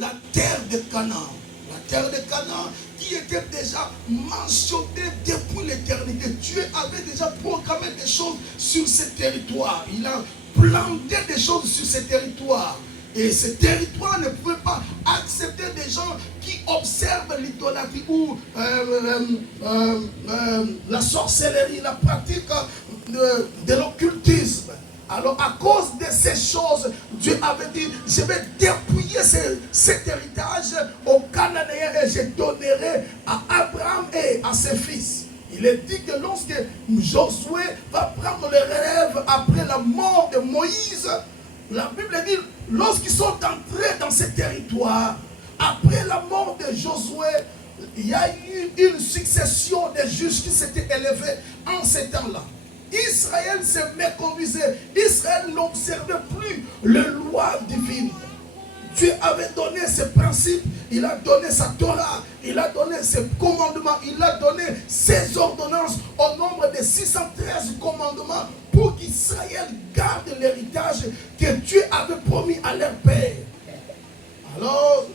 la terre de Canaan. La terre de Canaan qui était déjà mentionnée depuis l'éternité. Dieu avait déjà programmé des choses sur ce territoire. Il a planté des choses sur ce territoire. Et ce territoire ne pouvait pas accepter des gens qui observent l'idolâtrie ou la sorcellerie, la pratique de l'occultisme. Alors à cause de ces choses, Dieu avait dit, je vais dépouiller cet héritage aux Cananéens et je donnerai à Abraham et à ses fils. Il est dit que lorsque Josué va prendre le relève après la mort de Moïse, la Bible dit, lorsqu'ils sont entrés dans ce territoire, après la mort de Josué, il y a eu une succession de juges qui s'étaient élevés en ces temps-là. Israël se méconduisait. Israël n'observait plus les lois divines. Dieu avait donné ses principes, il a donné sa Torah, il a donné ses commandements, il a donné ses ordonnances au nombre de 613 commandements pour qu'Israël garde l'héritage que Dieu avait promis à leur père. Alors,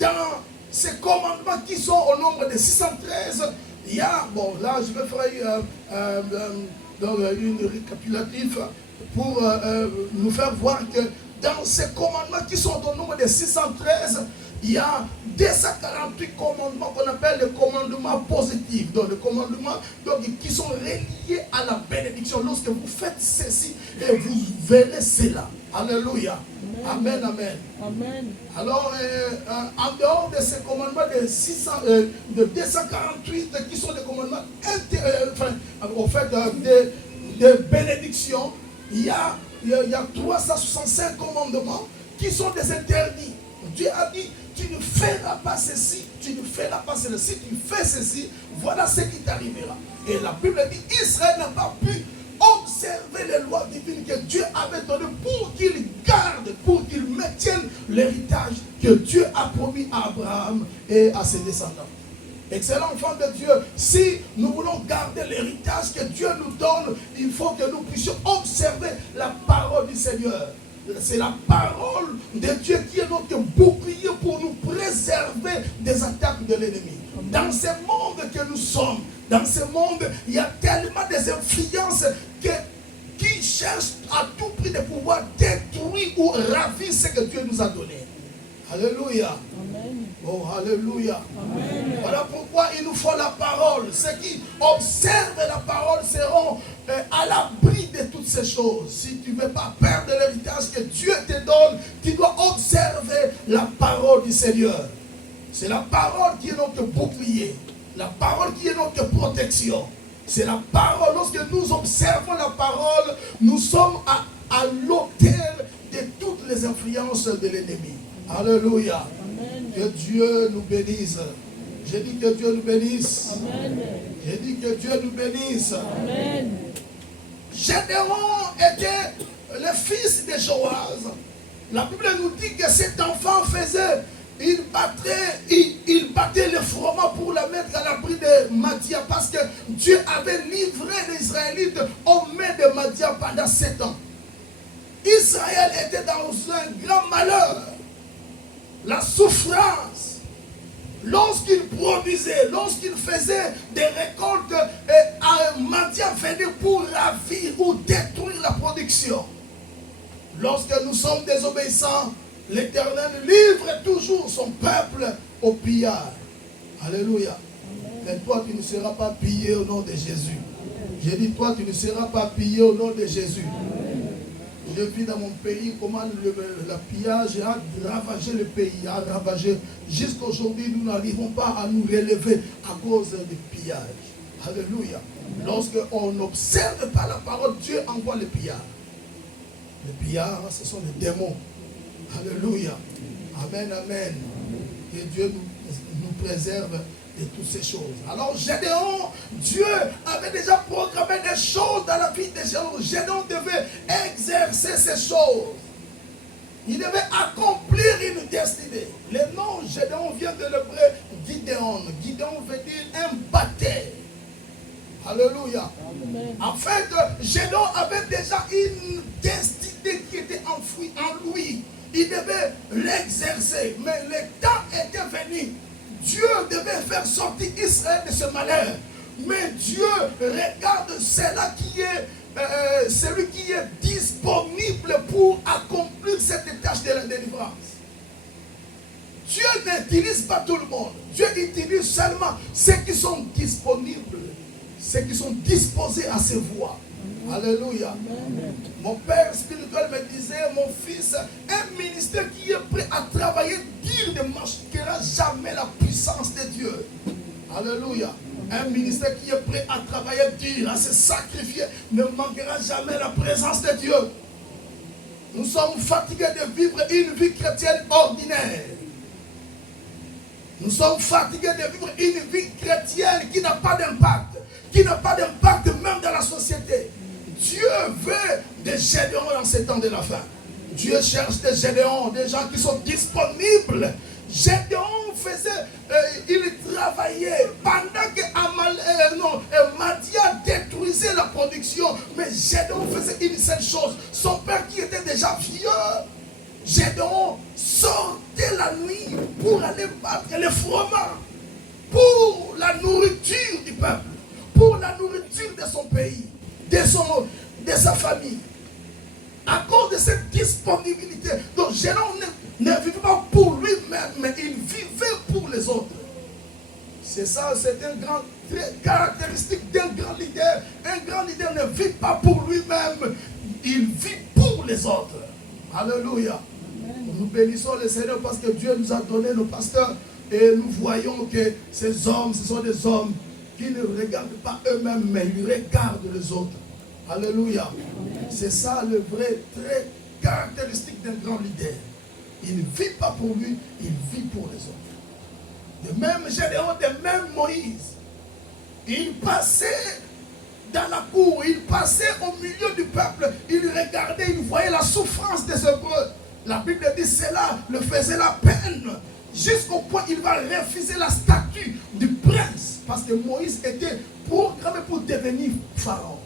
dans ces commandements qui sont au nombre de 613, il y a, bon là je vais faire une récapitulative pour nous faire voir que dans ces commandements qui sont au nombre de 613, il y a 248 commandements qu'on appelle les commandements positifs. Donc les commandements qui sont reliés à la bénédiction. Lorsque vous faites ceci, et vous verrez cela. Alléluia. Amen, amen. Amen. Alors, en dehors de ces commandements de 248 qui sont des commandements au fait de bénédiction, il y a 365 commandements qui sont des interdits. Dieu a dit, tu ne feras pas ceci, tu ne feras pas ceci, si tu fais ceci, voilà ce qui t'arrivera. Et la Bible dit, Israël n'a pas pu observer les lois divines que Dieu avait données pour qu'il garde, pour qu'il maintienne l'héritage que Dieu a promis à Abraham et à ses descendants. Excellent enfant de Dieu, si nous voulons garder l'héritage que Dieu nous donne, il faut que nous puissions observer la parole du Seigneur. C'est la parole de Dieu qui est notre bouclier pour nous préserver des attaques de l'ennemi. Dans ce monde que nous sommes, dans ce monde, il y a tellement des influences qui cherchent à tout prix de pouvoir détruire ou ravir ce que Dieu nous a donné. Alléluia. Amen. Oh, alléluia. Amen. Voilà pourquoi il nous faut la parole. Ceux qui observent la parole seront à l'abri de toutes ces choses. Si tu ne veux pas perdre l'héritage que Dieu te donne, tu dois observer la parole du Seigneur. C'est la parole qui est notre bouclier. La parole qui est notre protection. C'est la parole. Lorsque nous observons la parole, nous sommes à l'autel de toutes les influences de l'ennemi. Alléluia. Amen. Que Dieu nous bénisse. J'ai dit que Dieu nous bénisse. Amen. J'ai dit que Dieu nous bénisse. Amen. Gédéon était le fils de Joas. La Bible nous dit que cet enfant faisait, il battait le froment pour la mettre à l'abri de Madia, parce que Dieu avait livré les Israélites aux mains de Madia pendant 7 ans. Israël était dans un grand malheur. La souffrance, lorsqu'il produisait, lorsqu'il faisait des récoltes, Madia venait pour ravir ou détruire la production. Lorsque nous sommes désobéissants, l'Éternel livre toujours son peuple au pillage. Alléluia. Mais toi, tu ne seras pas pillé au nom de Jésus. J'ai dit, toi, tu ne seras pas pillé au nom de Jésus. Je vis dans mon pays comment le pillage a ravagé le pays, a ravagé. Jusqu'à aujourd'hui, nous n'arrivons pas à nous relever à cause du pillage. Alléluia. Lorsqu'on n'observe pas la parole, Dieu envoie le pillage. Le pillage, ce sont les démons. Alléluia. Amen, amen. Que Dieu nous préserve de toutes ces choses. Alors Gédéon, Dieu avait déjà programmé des choses dans la vie de Gédéon. Gédéon devait exercer ces choses. Il devait accomplir une destinée. Le nom Gédéon vient de l'hébreu Gideon. Gideon veut dire un batteur. Alléluia. Amen. En fait, Gédéon avait déjà une destinée qui était enfouie en lui. Il devait l'exercer. Mais le temps était venu. Dieu devait faire sortir Israël de ce malheur. Mais Dieu regarde celui qui est disponible pour accomplir cette tâche de la délivrance. Dieu n'utilise pas tout le monde. Dieu utilise seulement ceux qui sont disponibles, ceux qui sont disposés à se voir. Alléluia. Mon père spirituel me disait, mon fils, un ministère qui est prêt à travailler dur ne manquera jamais la puissance de Dieu. Alléluia. Un ministère qui est prêt à travailler dur, à se sacrifier, ne manquera jamais la présence de Dieu. Nous sommes fatigués de vivre une vie chrétienne ordinaire. Nous sommes fatigués de vivre une vie chrétienne qui n'a pas d'impact. Qui n'a pas d'impact même dans la société. Dieu veut des Gédéons dans ces temps de la fin. Dieu cherche des Gédéons, des gens qui sont disponibles. Gédéon il travaillait pendant que Madia détruisait la production. Mais Gédéon faisait une seule chose. Son père qui était déjà vieux, Gédéon sortait la nuit pour aller battre les froment, pour la nourriture du peuple, pour la nourriture de son pays, de sa famille. À cause de cette disponibilité, donc Gédéon ne vivait pas pour lui-même, mais il vivait pour les autres. C'est ça, c'est un grand trait caractéristique d'un grand leader. Un grand leader ne vit pas pour lui-même, il vit pour les autres. Alléluia. Nous bénissons le Seigneur parce que Dieu nous a donné nos pasteurs et nous voyons que ces hommes, ce sont des hommes qui ne regardent pas eux-mêmes, mais ils regardent les autres. Alléluia. C'est ça le vrai trait caractéristique d'un grand leader. Il ne vit pas pour lui, il vit pour les autres. De même Gédéon, de même Moïse. Il passait dans la cour, il passait au milieu du peuple, il regardait, il voyait la souffrance des Hébreux. La Bible dit cela le faisait la peine, jusqu'au point il va refuser la statue du prince, parce que Moïse était programmé pour devenir pharaon.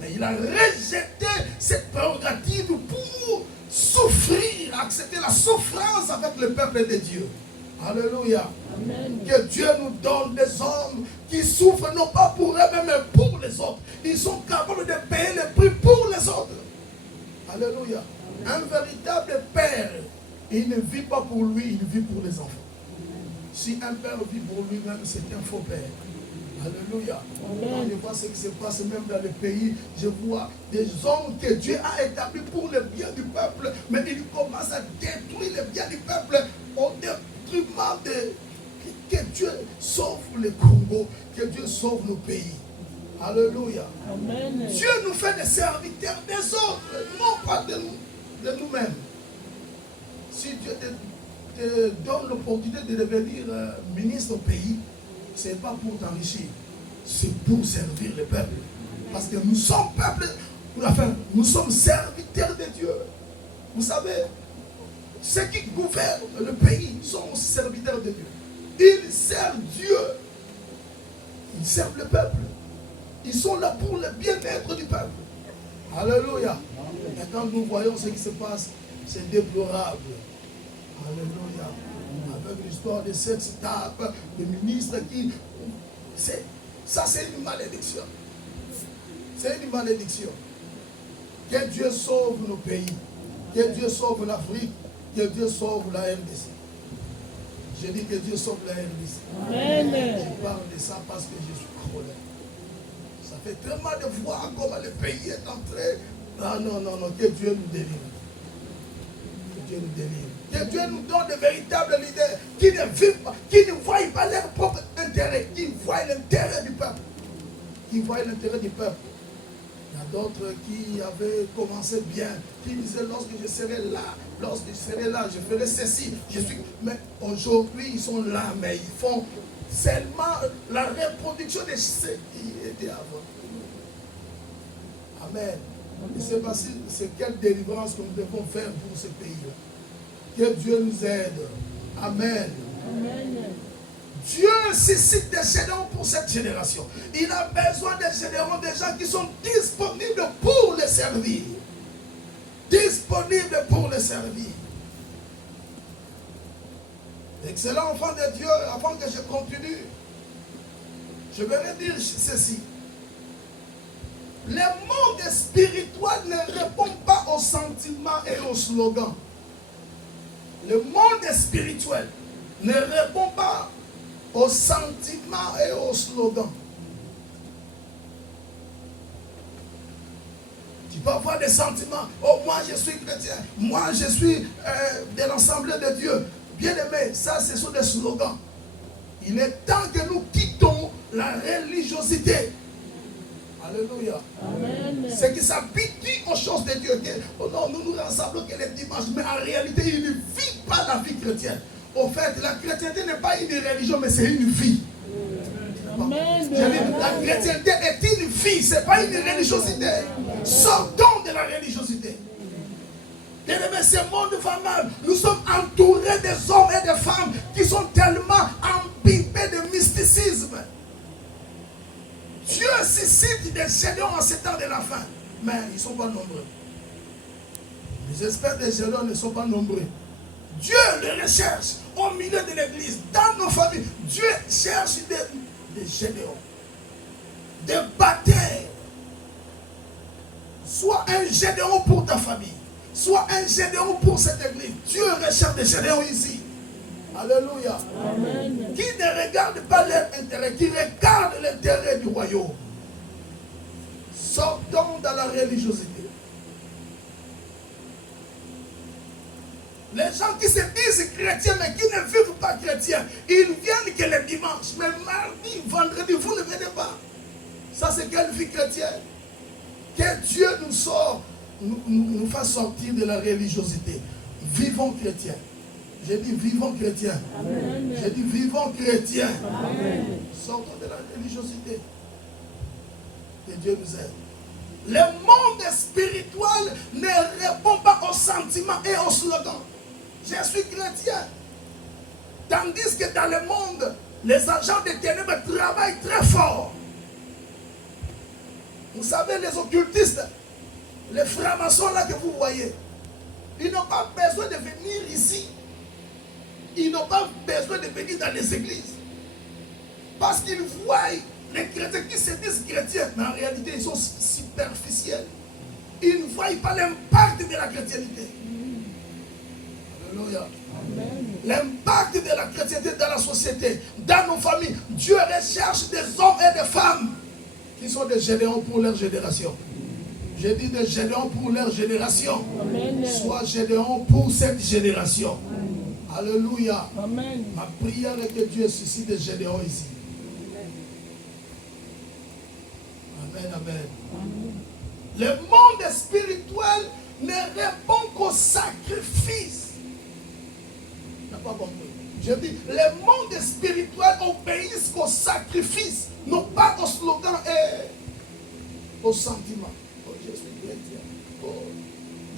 Mais il a rejeté cette prérogative pour souffrir, accepter la souffrance avec le peuple de Dieu. Alléluia. Amen. Que Dieu nous donne des hommes qui souffrent non pas pour eux-mêmes, mais pour les autres. Ils sont capables de payer le prix pour les autres. Alléluia. Un véritable père, il ne vit pas pour lui, il vit pour les enfants. Si un père vit pour lui-même, c'est un faux père. Alléluia. Quand je vois ce qui se passe même dans le pays, je vois des hommes que Dieu a établis pour le bien du peuple, mais ils commencent à détruire le bien du peuple au détriment de... Que Dieu sauve le Congo, que Dieu sauve nos pays. Alléluia. Amen. Dieu nous fait des serviteurs des autres, non pas de nous-mêmes. Si Dieu te donne l'opportunité de devenir ministre au pays, ce n'est pas pour t'enrichir, c'est pour servir le peuple. Parce que nous sommes peuple, enfin, nous sommes serviteurs de Dieu. Vous savez, ceux qui gouvernent le pays sont aussi serviteurs de Dieu. Ils servent Dieu, ils servent le peuple. Ils sont là pour le bien-être du peuple. Alléluia. Et quand nous voyons ce qui se passe, c'est déplorable. Alléluia. Avec l'histoire de cette table, de ministres qui... Ça, c'est une malédiction. C'est une malédiction. Que Dieu sauve nos pays. Que Dieu sauve l'Afrique. Que Dieu sauve la RDC. Je dis que Dieu sauve la RDC. Amen. Je parle de ça parce que je suis colère. Ça fait tellement de voir comment le pays est entré. Ah non, non, non. Que Dieu nous délivre. Que Dieu nous délivre. Que Dieu nous donne de véritables leaders qui ne vivent pas, qui ne voient pas leur propre intérêt, qui voient l'intérêt du peuple. Qui voient l'intérêt du peuple. Il y a d'autres qui avaient commencé bien, qui disaient lorsque je serai là, je ferai ceci. Mais aujourd'hui, ils sont là, mais ils font seulement la reproduction de ce qui était avant. Amen. Je ne sais pas si c'est quelle délivrance que nous devons faire pour ce pays-là. Que Dieu nous aide. Amen. Amen. Dieu suscite des Gédéons pour cette génération. Il a besoin des Gédéons, des gens qui sont disponibles pour les servir. Disponibles pour les servir. Excellent enfant de Dieu, avant que je continue, je vais dire ceci. Le monde spirituel ne répond pas aux sentiments et aux slogans. Le monde spirituel ne répond pas aux sentiments et aux slogans. Tu peux avoir des sentiments. Oh, moi je suis chrétien. Moi je suis de l'Assemblée de Dieu. Bien aimé, ça ce sont des slogans. Il est temps que nous quittons la religiosité. Alléluia. Amen. C'est qui s'habitue aux choses de Dieu. Oh non, nous nous rassemblons que les dimanches, mais en réalité, il ne vit pas la vie chrétienne. Au fait, la chrétienté n'est pas une religion, mais c'est une vie. Amen. La chrétienté est une vie, ce n'est pas une religiosité. Sortons de la religiosité. Bien-aimés, ce monde va mal. Nous sommes entourés des hommes et des femmes qui sont tellement imbibés de mysticisme. Dieu suscite des gédéons en ces temps de la fin, mais ils ne sont pas nombreux. Les experts des gédéons ne sont pas nombreux. Dieu les recherche au milieu de l'église, dans nos familles. Dieu cherche des gédéons, des batailles. Sois un gédéon pour ta famille. Sois un gédéon pour cette église. Dieu recherche des gédéons ici. Alléluia. Amen. Qui ne regarde pas leur intérêt, qui regarde l'intérêt du royaume. Sortons dans la religiosité. Les gens qui se disent chrétiens mais qui ne vivent pas chrétiens, ils viennent que le dimanche, mais mardi, vendredi, vous ne venez pas. Ça c'est quelle vie chrétienne? Que Dieu nous sort, nous fasse sortir de la religiosité. Vivons chrétiens. J'ai dit vivons chrétiens. J'ai dit vivons chrétiens. Amen. Sortons de la religiosité. Que Dieu nous aide. Le monde spirituel ne répond pas aux sentiments et aux slogans. Je suis chrétien. Tandis que dans le monde, les agents des ténèbres travaillent très fort. Vous savez, les occultistes, les francs-maçons là que vous voyez, ils n'ont pas besoin de venir ici. Ils n'ont pas besoin de venir dans les églises. Parce qu'ils voient les chrétiens qui se disent chrétiens, mais en réalité, ils sont superficiels. Ils ne voient pas l'impact de la chrétienté. Alléluia. L'impact de la chrétienté dans la société, dans nos familles. Dieu recherche des hommes et des femmes qui sont des gédéons pour leur génération. J'ai dit des gédéons pour leur génération. Amen. Soit gédéons pour cette génération. Alléluia. Amen. Ma prière est que Dieu suscite des gédéons ici. Amen, amen. Amen. Le monde spirituel ne répond qu'au sacrifice. Tu n'as pas compris. Je dis, le monde spirituel obéit qu'au sacrifice, non pas au slogan et au sentiment. Oh, je suis chrétien. Oh,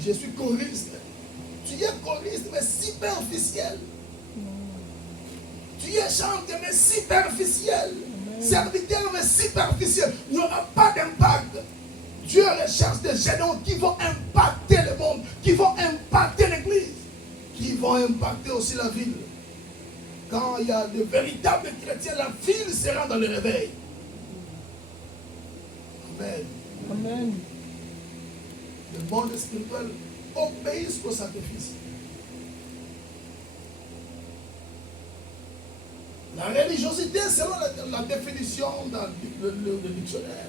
je suis choriste. Tu es choriste, mais superficiel. Tu es chanteur, mais superficiel. Serviteur, mais superficiel. Il n'y aura pas d'impact. Dieu recherche des gédéons qui vont impacter le monde, qui vont impacter l'église, qui vont impacter aussi la ville. Quand il y a de véritables chrétiens, la ville sera dans le réveil. Amen. Amen. Le monde spirituel obéissent au sacrifice. La religiosité, selon la définition dans le dictionnaire,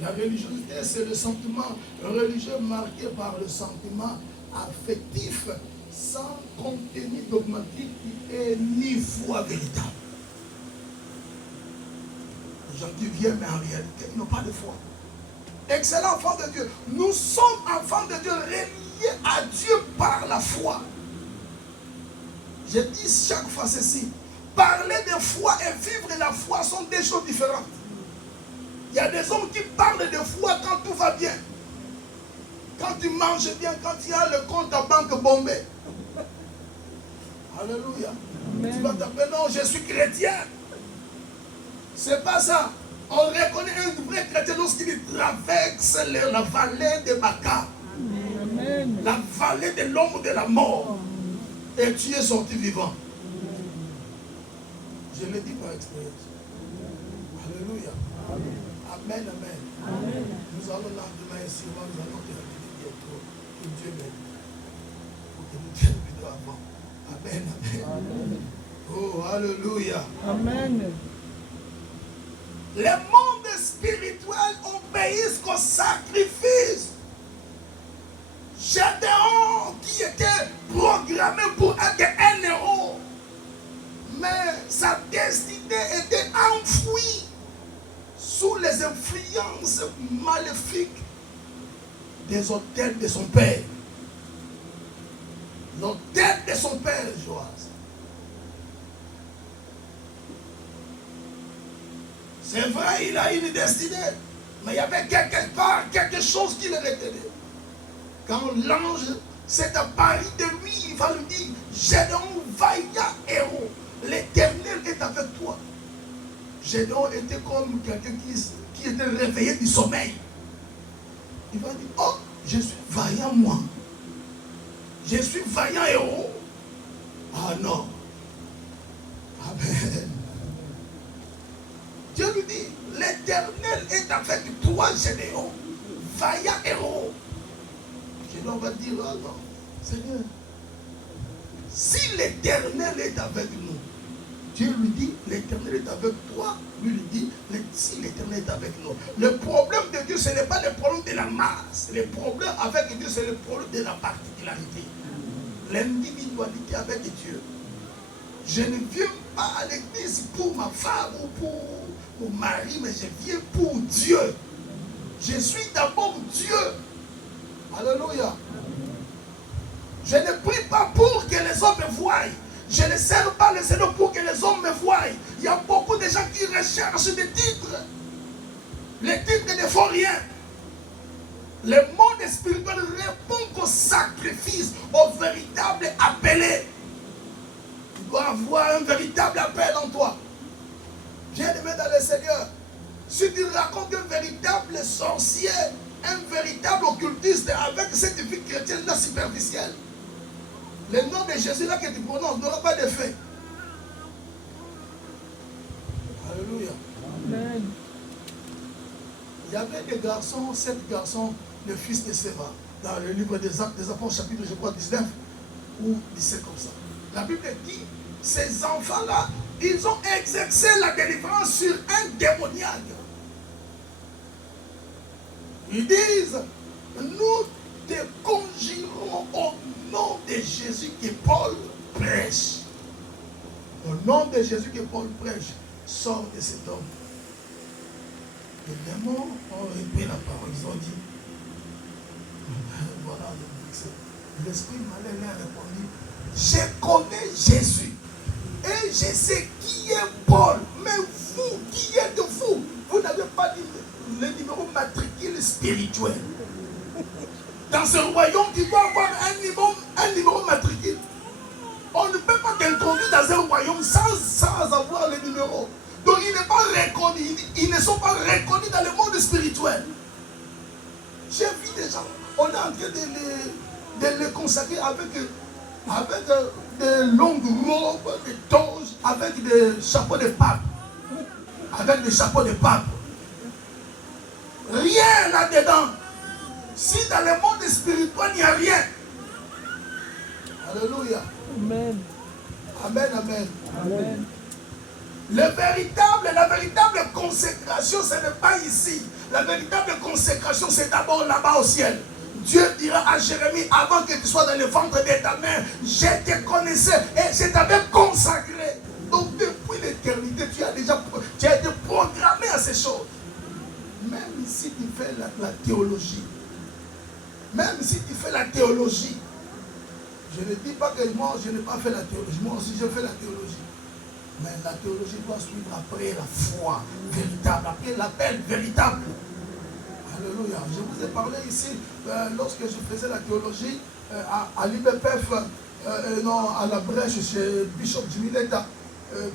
la religiosité, c'est le sentiment religieux marqué par le sentiment affectif sans contenu dogmatique et ni foi véritable. Les gens qui viennent, mais en réalité, ils n'ont pas de foi. Excellent enfant de Dieu. Nous sommes enfants de Dieu reliés à Dieu par la foi. Je dis chaque fois ceci. Parler de foi et vivre la foi sont des choses différentes. Il y a des hommes qui parlent de foi quand tout va bien. Quand tu manges bien, quand tu as le compte à banque bombé. Alléluia. Amen. Tu vas t'appeler, non, je suis chrétien. C'est pas ça. On reconnaît un vrai chrétien lorsqu'il traverse la vallée de Maca. La vallée de l'ombre de la mort. Et tu es sorti vivant. Je le dis par expérience. Alléluia. Amen, amen. Amen. Nous allons lendemain ici, nous allons terminer bientôt. Que Dieu m'aide. Pour que nous terminions avant. Amen, amen. Amen. Oh, alléluia. Amen. Les mondes spirituels obéissent qu'au sacrifice. Gédéon qui était programmé pour être un héros, mais sa destinée était enfouie sous les influences maléfiques des autels de son père. L'autel de son père, Joas. C'est vrai, il a une destinée, mais il y avait quelque part quelque chose qui le retenait. Quand l'ange s'est apparu de lui, il va lui dire, Gédéon, vaillant héros, l'Éternel est avec toi. Gédéon était comme quelqu'un qui était réveillé du sommeil. Il va dire, oh, je suis vaillant moi. Je suis vaillant héros. Ah non. Amen. Dieu lui dit, l'Éternel est avec toi, Gédéon, vaillant héros. Gédéon va dire, oh non, Seigneur, si l'Éternel est avec nous, Dieu lui dit, l'Éternel est avec toi, lui dit, si l'Éternel est avec nous. Le problème de Dieu, ce n'est pas le problème de la masse. Le problème avec Dieu, c'est le problème de la particularité. L'individualité avec Dieu. Je ne viens pas à l'église pour ma femme ou pour mon mari, mais je viens pour Dieu. Je suis d'abord Dieu. Alléluia. Je ne prie pas pour que les hommes me voient. Je ne sers pas le Seigneur pour que les hommes me voient. Il y a beaucoup de gens qui recherchent des titres. Les titres ne font rien. Le monde spirituel répond qu'au sacrifice, au véritable appelé. Tu dois avoir un véritable appel en toi. Bien-aimé dans le Seigneur, si tu racontes un véritable sorcier, un véritable occultiste avec cette vie chrétienne-là superficielle, le nom de Jésus-là que tu prononces n'aura pas d'effet. Alléluia. Amen. Il y avait des garçons, 7 garçons, le fils de Séva, dans le livre des Actes des Apôtres, chapitre, je crois, 19 ou 17 comme ça. La Bible dit, ces enfants-là, ils ont exercé la délivrance sur un démoniaque. Ils disent, nous te conjurons au nom de Jésus que Paul prêche. Au nom de Jésus que Paul prêche, sort de cet homme. Les démons ont repris la parole. Ils ont dit, voilà, l'esprit malin leur a répondu, je connais Jésus et je sais qui est Paul, mais vous, qui êtes-vous? Vous n'avez pas dit le numéro matricule spirituel. Dans ce royaume, tu dois avoir un numéro matricule. On ne peut pas t'introduire dans un royaume sans avoir le numéro. Donc il n'est pas reconnu, ils ne sont pas reconnus dans le monde spirituel. J'ai vu des gens, on est en train de les consacrer avec des longues robes, des toges, avec des chapeaux de pape. Avec des chapeaux de pape. Rien là-dedans. Si dans le monde spirituel, il n'y a rien. Alléluia. Amen. Amen, amen. Amen. La véritable consécration, ce n'est pas ici. La véritable consécration, c'est d'abord là-bas au ciel. Dieu dira à Jérémie, avant que tu sois dans le ventre de ta mère, je te connaissais et je t'avais consacré. Donc depuis l'éternité, tu as été programmé à ces choses. Même si tu fais la théologie, même si tu fais la théologie, je ne dis pas que moi, je n'ai pas fait la théologie. Moi aussi, je fais la théologie. Mais la théologie doit suivre après la foi véritable, après l'appel véritable. Alléluia. Je vous ai parlé ici, lorsque je faisais la théologie, à l'IBPF, à la brèche chez Bishop Jimileta,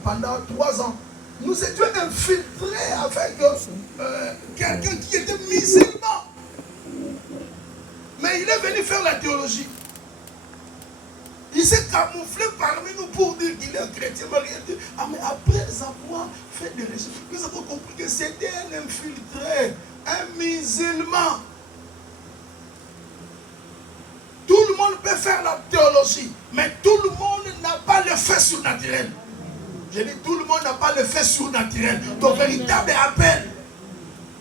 pendant 3 ans. Nous étions infiltrés avec quelqu'un qui était musulman. Mais il est venu faire la théologie. Il s'est camouflé parmi nous pour dire qu'il est chrétien. Ah, mais après a fait des recherches. Nous avons compris que c'était un infiltré, un musulman. Tout le monde peut faire la théologie, mais tout le monde n'a pas le fait surnaturel. Je dis, tout le monde n'a pas le fait surnaturel. Ton véritable appel,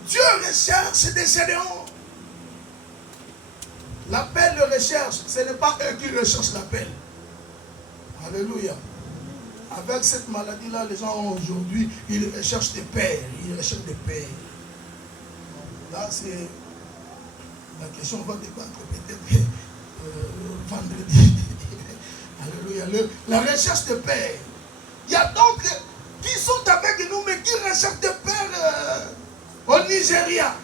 Dieu recherche des Gédéons. L'appel le recherche, ce n'est pas eux qui recherchent l'appel. Alléluia. Avec cette maladie-là, les gens aujourd'hui, ils recherchent des pères. Ils recherchent des pères. Là, c'est la question, on va débattre peut-être vendredi. Alléluia. La recherche de pères. Il y a d'autres qui sont avec nous, mais qui recherchent des pères au Nigeria.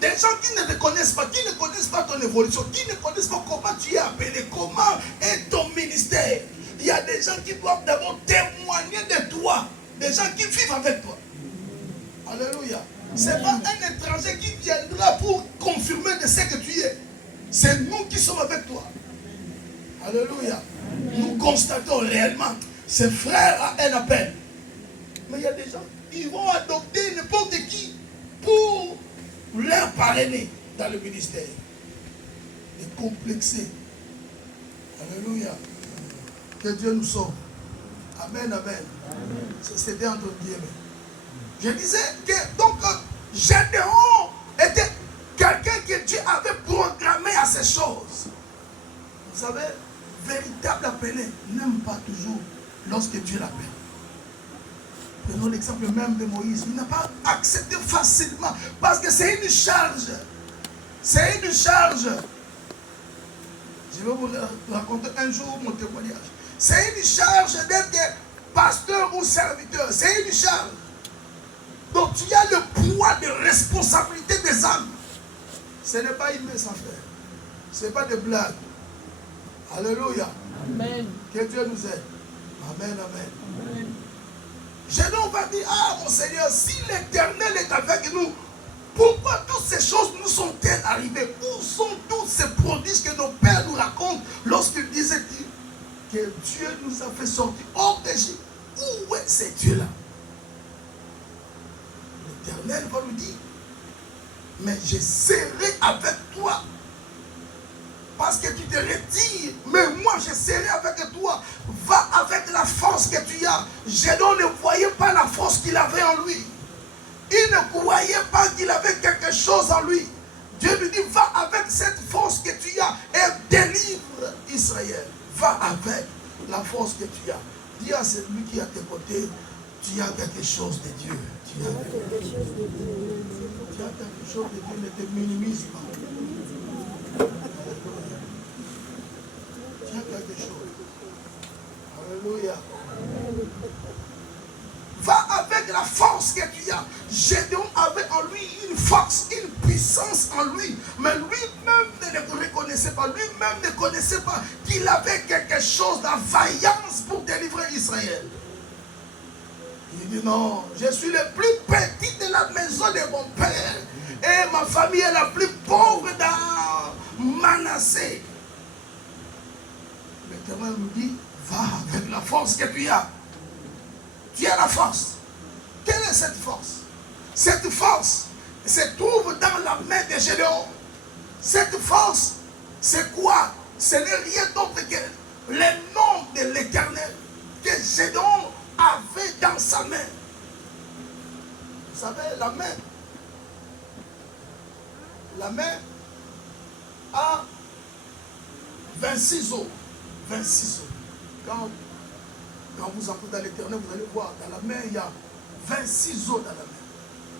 Des gens qui ne te connaissent pas, qui ne connaissent pas ton évolution, qui ne connaissent pas comment tu es appelé, comment est ton ministère. Il y a des gens qui doivent d'abord témoigner de toi, des gens qui vivent avec toi. Alléluia. Ce n'est pas un étranger qui viendra pour confirmer de ce que tu es. C'est nous qui sommes avec toi. Alléluia. Nous constatons réellement, ce frère a un appel. Mais il y a des gens qui vont adopter n'importe qui pour leur parrainer dans le ministère. Et complexer. Alléluia. Que Dieu nous sauve. Amen, amen. C'était entre guillemets. Je disais que donc Gédéon était quelqu'un que Dieu avait programmé à ces choses. Vous savez, véritable appelé n'aime pas toujours lorsque Dieu l'appelle. Prenons l'exemple même de Moïse. Il n'a pas accepté facilement parce que c'est une charge. C'est une charge. Je vais vous raconter un jour mon témoignage. C'est une charge d'être pasteur ou serviteur. C'est une charge. Donc tu as le poids de responsabilité des âmes. Ce n'est pas une mince affaire. Ce n'est pas des blagues. Alléluia. Amen. Que Dieu nous aide. Amen, amen. Amen. Gédéon va dire, ah mon Seigneur, si l'Éternel est avec nous, pourquoi toutes ces choses nous sont-elles arrivées? Où sont tous ces prodiges que nos pères nous racontent lorsqu'ils disaient que Dieu nous a fait sortir hors d'Égypte? Où est ce Dieu-là? L'Éternel va nous dire, mais je serai avec toi. Parce que tu te retires, mais moi je serai avec toi. Va avec la force que tu as. Gédéon ne voyait pas la force qu'il avait en lui. Il ne croyait pas qu'il avait quelque chose en lui. Dieu lui dit, va avec cette force que tu as et délivre Israël. Va avec la force que tu as. Dis à celui qui est à tes côtés, tu as quelque chose de Dieu. Tu as quelque chose de Dieu. Tu as quelque chose de Dieu, ne te minimise pas. Tu as quelque chose. Alléluia. Va avec la force que tu as. Gédéon avait en lui une force, une puissance en lui. Mais lui-même ne le reconnaissait pas. Lui-même ne connaissait pas qu'il avait quelque chose, la vaillance pour délivrer Israël. Il dit non, je suis le plus petit de la maison de mon père. Et ma famille est la plus pauvre dans Manassé. L'Éternel nous dit, va avec la force que tu as. Tu as la force. Quelle est cette force? Cette force se trouve dans la main de Gédéon. Cette force, c'est quoi? Ce n'est rien d'autre que le nom de l'Éternel que Gédéon avait dans sa main. Vous savez, la main a 26 os. 26 os. Quand vous entrez dans l'Éternel, vous allez voir, dans la main, il y a 26 os dans la main.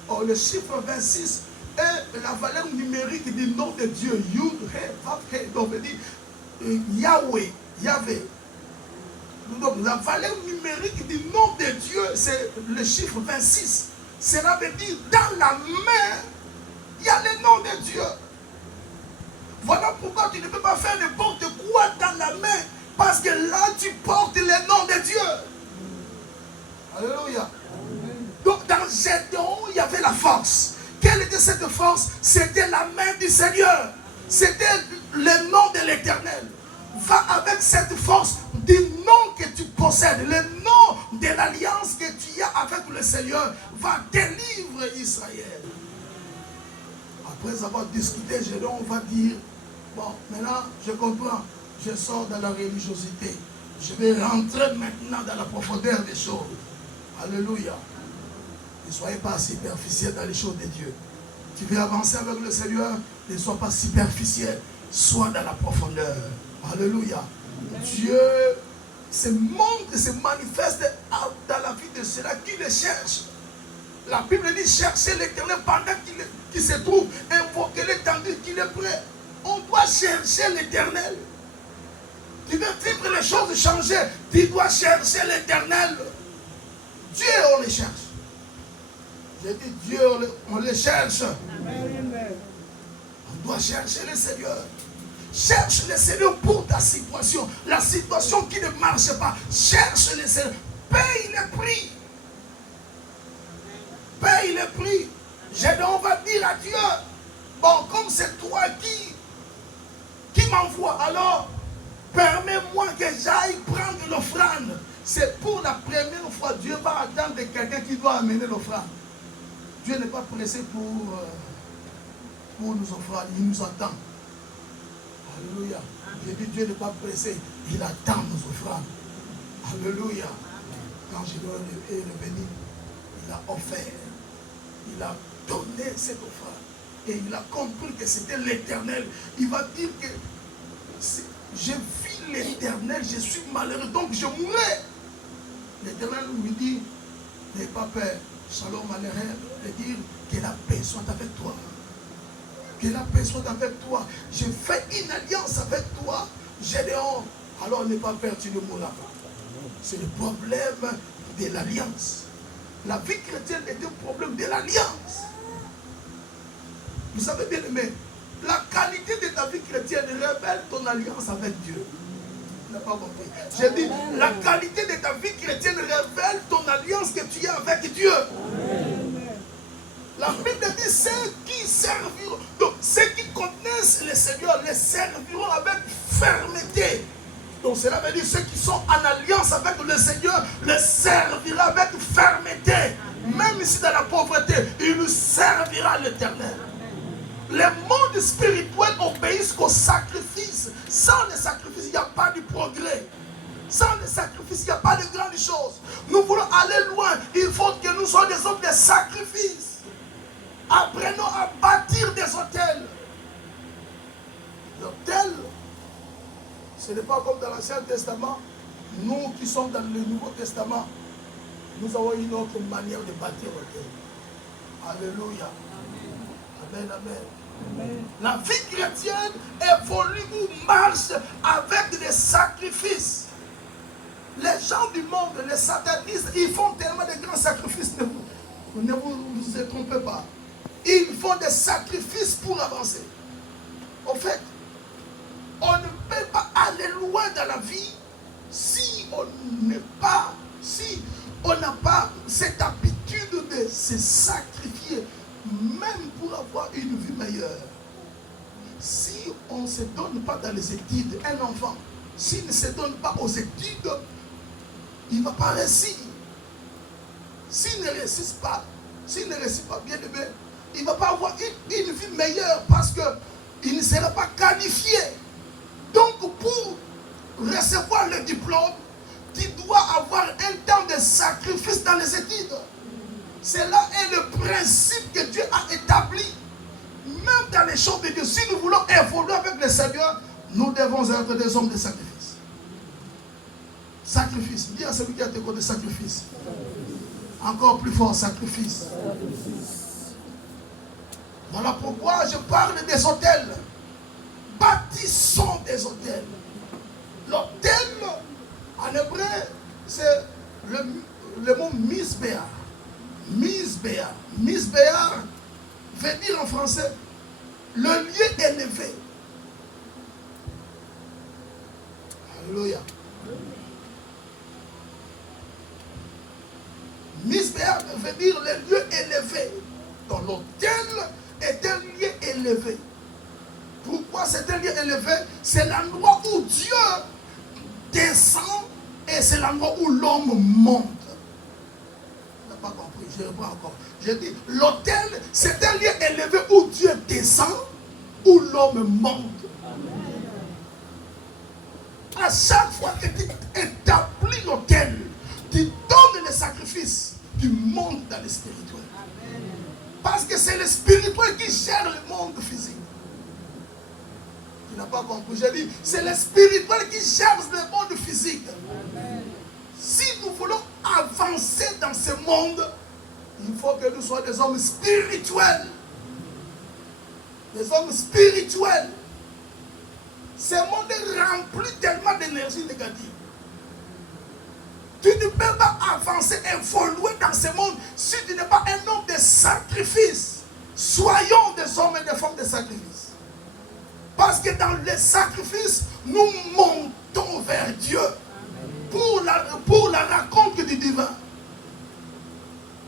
Or, le chiffre 26 est la valeur numérique du nom de Dieu. Yud, He, Vav, He. Donc, on dit Yahweh, Yahvé. Donc, la valeur numérique du nom de Dieu, c'est le chiffre 26. Cela veut dire, dans la main, il y a le nom de Dieu. Voilà pourquoi tu ne peux pas faire n'importe quoi dans la main. Parce que là, tu portes le nom de Dieu. Alléluia. Donc, dans Gédéon, il y avait la force. Quelle était cette force? C'était la main du Seigneur. C'était le nom de l'Éternel. Va avec cette force du nom que tu possèdes. Le nom de l'alliance que tu as avec le Seigneur va délivrer Israël. Après avoir discuté, Gédéon va dire, bon, maintenant, je comprends, je sors de la religiosité. Je vais rentrer maintenant dans la profondeur des choses. Alléluia. Ne soyez pas superficiels dans les choses de Dieu. Tu veux avancer avec le Seigneur, ne sois pas superficiel. Sois dans la profondeur. Alléluia. Dieu se montre, se manifeste dans la vie de ceux-là qui le cherchent. La Bible dit chercher l'Éternel pendant qu'il se trouve, invoquez-le tandis qu'il est prêt. On doit chercher l'Éternel. Tu veux vivre les choses changer, tu dois chercher l'Éternel. Dieu, on le cherche. J'ai dit Dieu, on le cherche. Amen. On doit chercher le Seigneur. Cherche le Seigneur pour ta situation. La situation qui ne marche pas. Cherche le Seigneur. Paye le prix. Paye le prix. On va dire à Dieu, bon, comme c'est toi qui m'envoie, alors permets-moi que j'aille prendre l'offrande. C'est pour la première fois, Dieu va attendre quelqu'un qui doit amener l'offrande. Dieu n'est pas pressé pour nous offrir, il nous attend. Alléluia. J'ai dit Dieu n'est pas pressé, il attend nos offrandes. Alléluia. Quand Gédéon est revenu, il a offert, il a donné cette offrande. Et il a compris que c'était l'Éternel. Il va dire que je vis l'Éternel, je suis malheureux, donc je mourrai. L'Éternel lui dit, n'aie pas peur, Shalom Aleichem, de dire que la paix soit avec toi. Que la paix soit avec toi. Je fais une alliance avec toi, Gédéon. Alors n'aie pas peur, tu ne mourras pas. C'est le problème de l'alliance. La vie chrétienne est un problème de l'alliance. Vous savez bien aimé, la qualité de ta vie chrétienne révèle ton alliance avec Dieu. Tu n'as pas compris. J'ai dit, la qualité de ta vie chrétienne révèle ton alliance que tu as avec Dieu. La Bible dit, ceux qui serviront, donc ceux qui connaissent le Seigneur, les serviront avec fermeté. Donc cela veut dire, ceux qui sont en alliance avec le Seigneur, les servira avec fermeté. Même si dans la pauvreté, il nous servira l'Éternel. Les mondes spirituels obéissent qu'au sacrifice. Sans le sacrifice, il n'y a pas de progrès. Sans le sacrifice, il n'y a pas de grandes choses. Nous voulons aller loin. Il faut que nous soyons des hommes de sacrifice. Apprenons à bâtir des hôtels. L'hôtel, ce n'est pas comme dans l'Ancien Testament. Nous qui sommes dans le Nouveau Testament, nous avons une autre manière de bâtir l'hôtel. Alléluia. Amen, amen. Amen. La vie chrétienne évolue ou marche avec des sacrifices. Les gens du monde, les satanistes, ils font tellement de grands sacrifices. Ne vous trompez pas. Ils font des sacrifices pour avancer. En fait, on ne peut pas aller loin dans la vie si on n'a pas cette habitude de se sacrifier, même pour avoir une vie meilleure. Si on ne se donne pas dans les études, un enfant, s'il ne se donne pas aux études, il ne va pas réussir. S'il ne réussit pas bien aimé, il ne va pas avoir une vie meilleure parce qu'il ne sera pas qualifié. Donc pour recevoir le diplôme, tu dois avoir un temps de sacrifice dans les études. Cela est le principe que Dieu a établi. Même dans les choses de Dieu, si nous voulons évoluer avec le Seigneur, nous devons être des hommes de sacrifice. Sacrifice. Dis à celui qui a tes côtés de sacrifice. Encore plus fort, sacrifice. Voilà pourquoi je parle des hôtels. Bâtissons des hôtels. L'hôtel, en hébreu, c'est le mot misbéa. Misbéa. Misbéa veut dire en français le lieu élevé. Alléluia. Misbéa veut dire le lieu élevé. Donc l'hôtel est un lieu élevé. Pourquoi c'est un lieu élevé? C'est l'endroit où Dieu descend et c'est l'endroit où l'homme monte. Je reprends encore. Je dis, l'autel, c'est un lieu élevé où Dieu descend, où l'homme monte. À chaque fois que tu établis l'autel, tu donnes le sacrifice, tu montes dans le spirituel. Parce que c'est le spirituel qui gère le monde physique. Tu n'as pas compris. J'ai dit, c'est le spirituel qui gère le monde physique. Si nous voulons avancer dans ce monde, il faut que nous soyons des hommes spirituels. Des hommes spirituels. Ce monde est rempli tellement d'énergie négative. Tu ne peux pas avancer, évoluer dans ce monde si tu n'es pas un homme de sacrifice. Soyons des hommes et des femmes de sacrifice. Parce que dans les sacrifices, nous montons vers Dieu pour la rencontre du divin.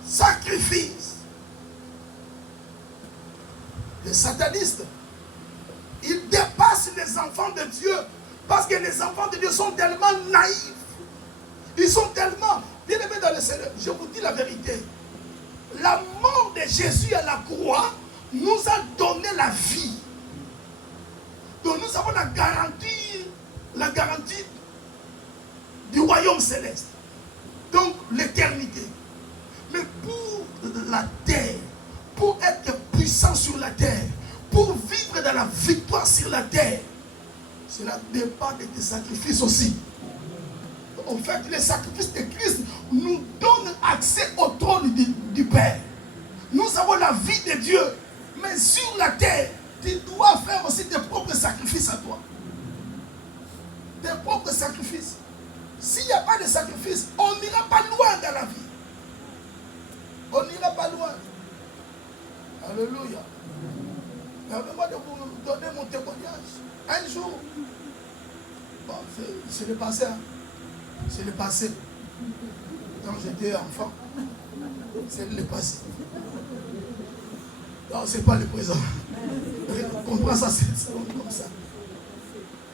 Sacrifice. Les satanistes, ils dépassent les enfants de Dieu parce que les enfants de Dieu sont tellement naïfs. Ils sont tellement bien aimés dans le Seigneur. Je vous dis la vérité. La mort de Jésus à la croix nous a donné la vie. Donc nous avons la garantie du royaume céleste. Donc l'éternité. Mais pour la terre, pour être puissant sur la terre, pour vivre dans la victoire sur la terre, cela dépend de tes sacrifices aussi. En fait, les sacrifices de Christ nous donnent accès au trône du Père. Nous avons la vie de Dieu, mais sur la terre, tu dois faire aussi tes propres sacrifices à toi. Tes propres sacrifices. S'il n'y a pas de sacrifice, on n'ira pas loin dans la vie. On n'ira pas loin. Alléluia. Permettez-moi de vous donner mon témoignage. Un jour, bon, c'est le passé. Hein. C'est le passé. Quand j'étais enfant, c'est le passé. Non, c'est pas le présent. On comprend ça, c'est comme ça.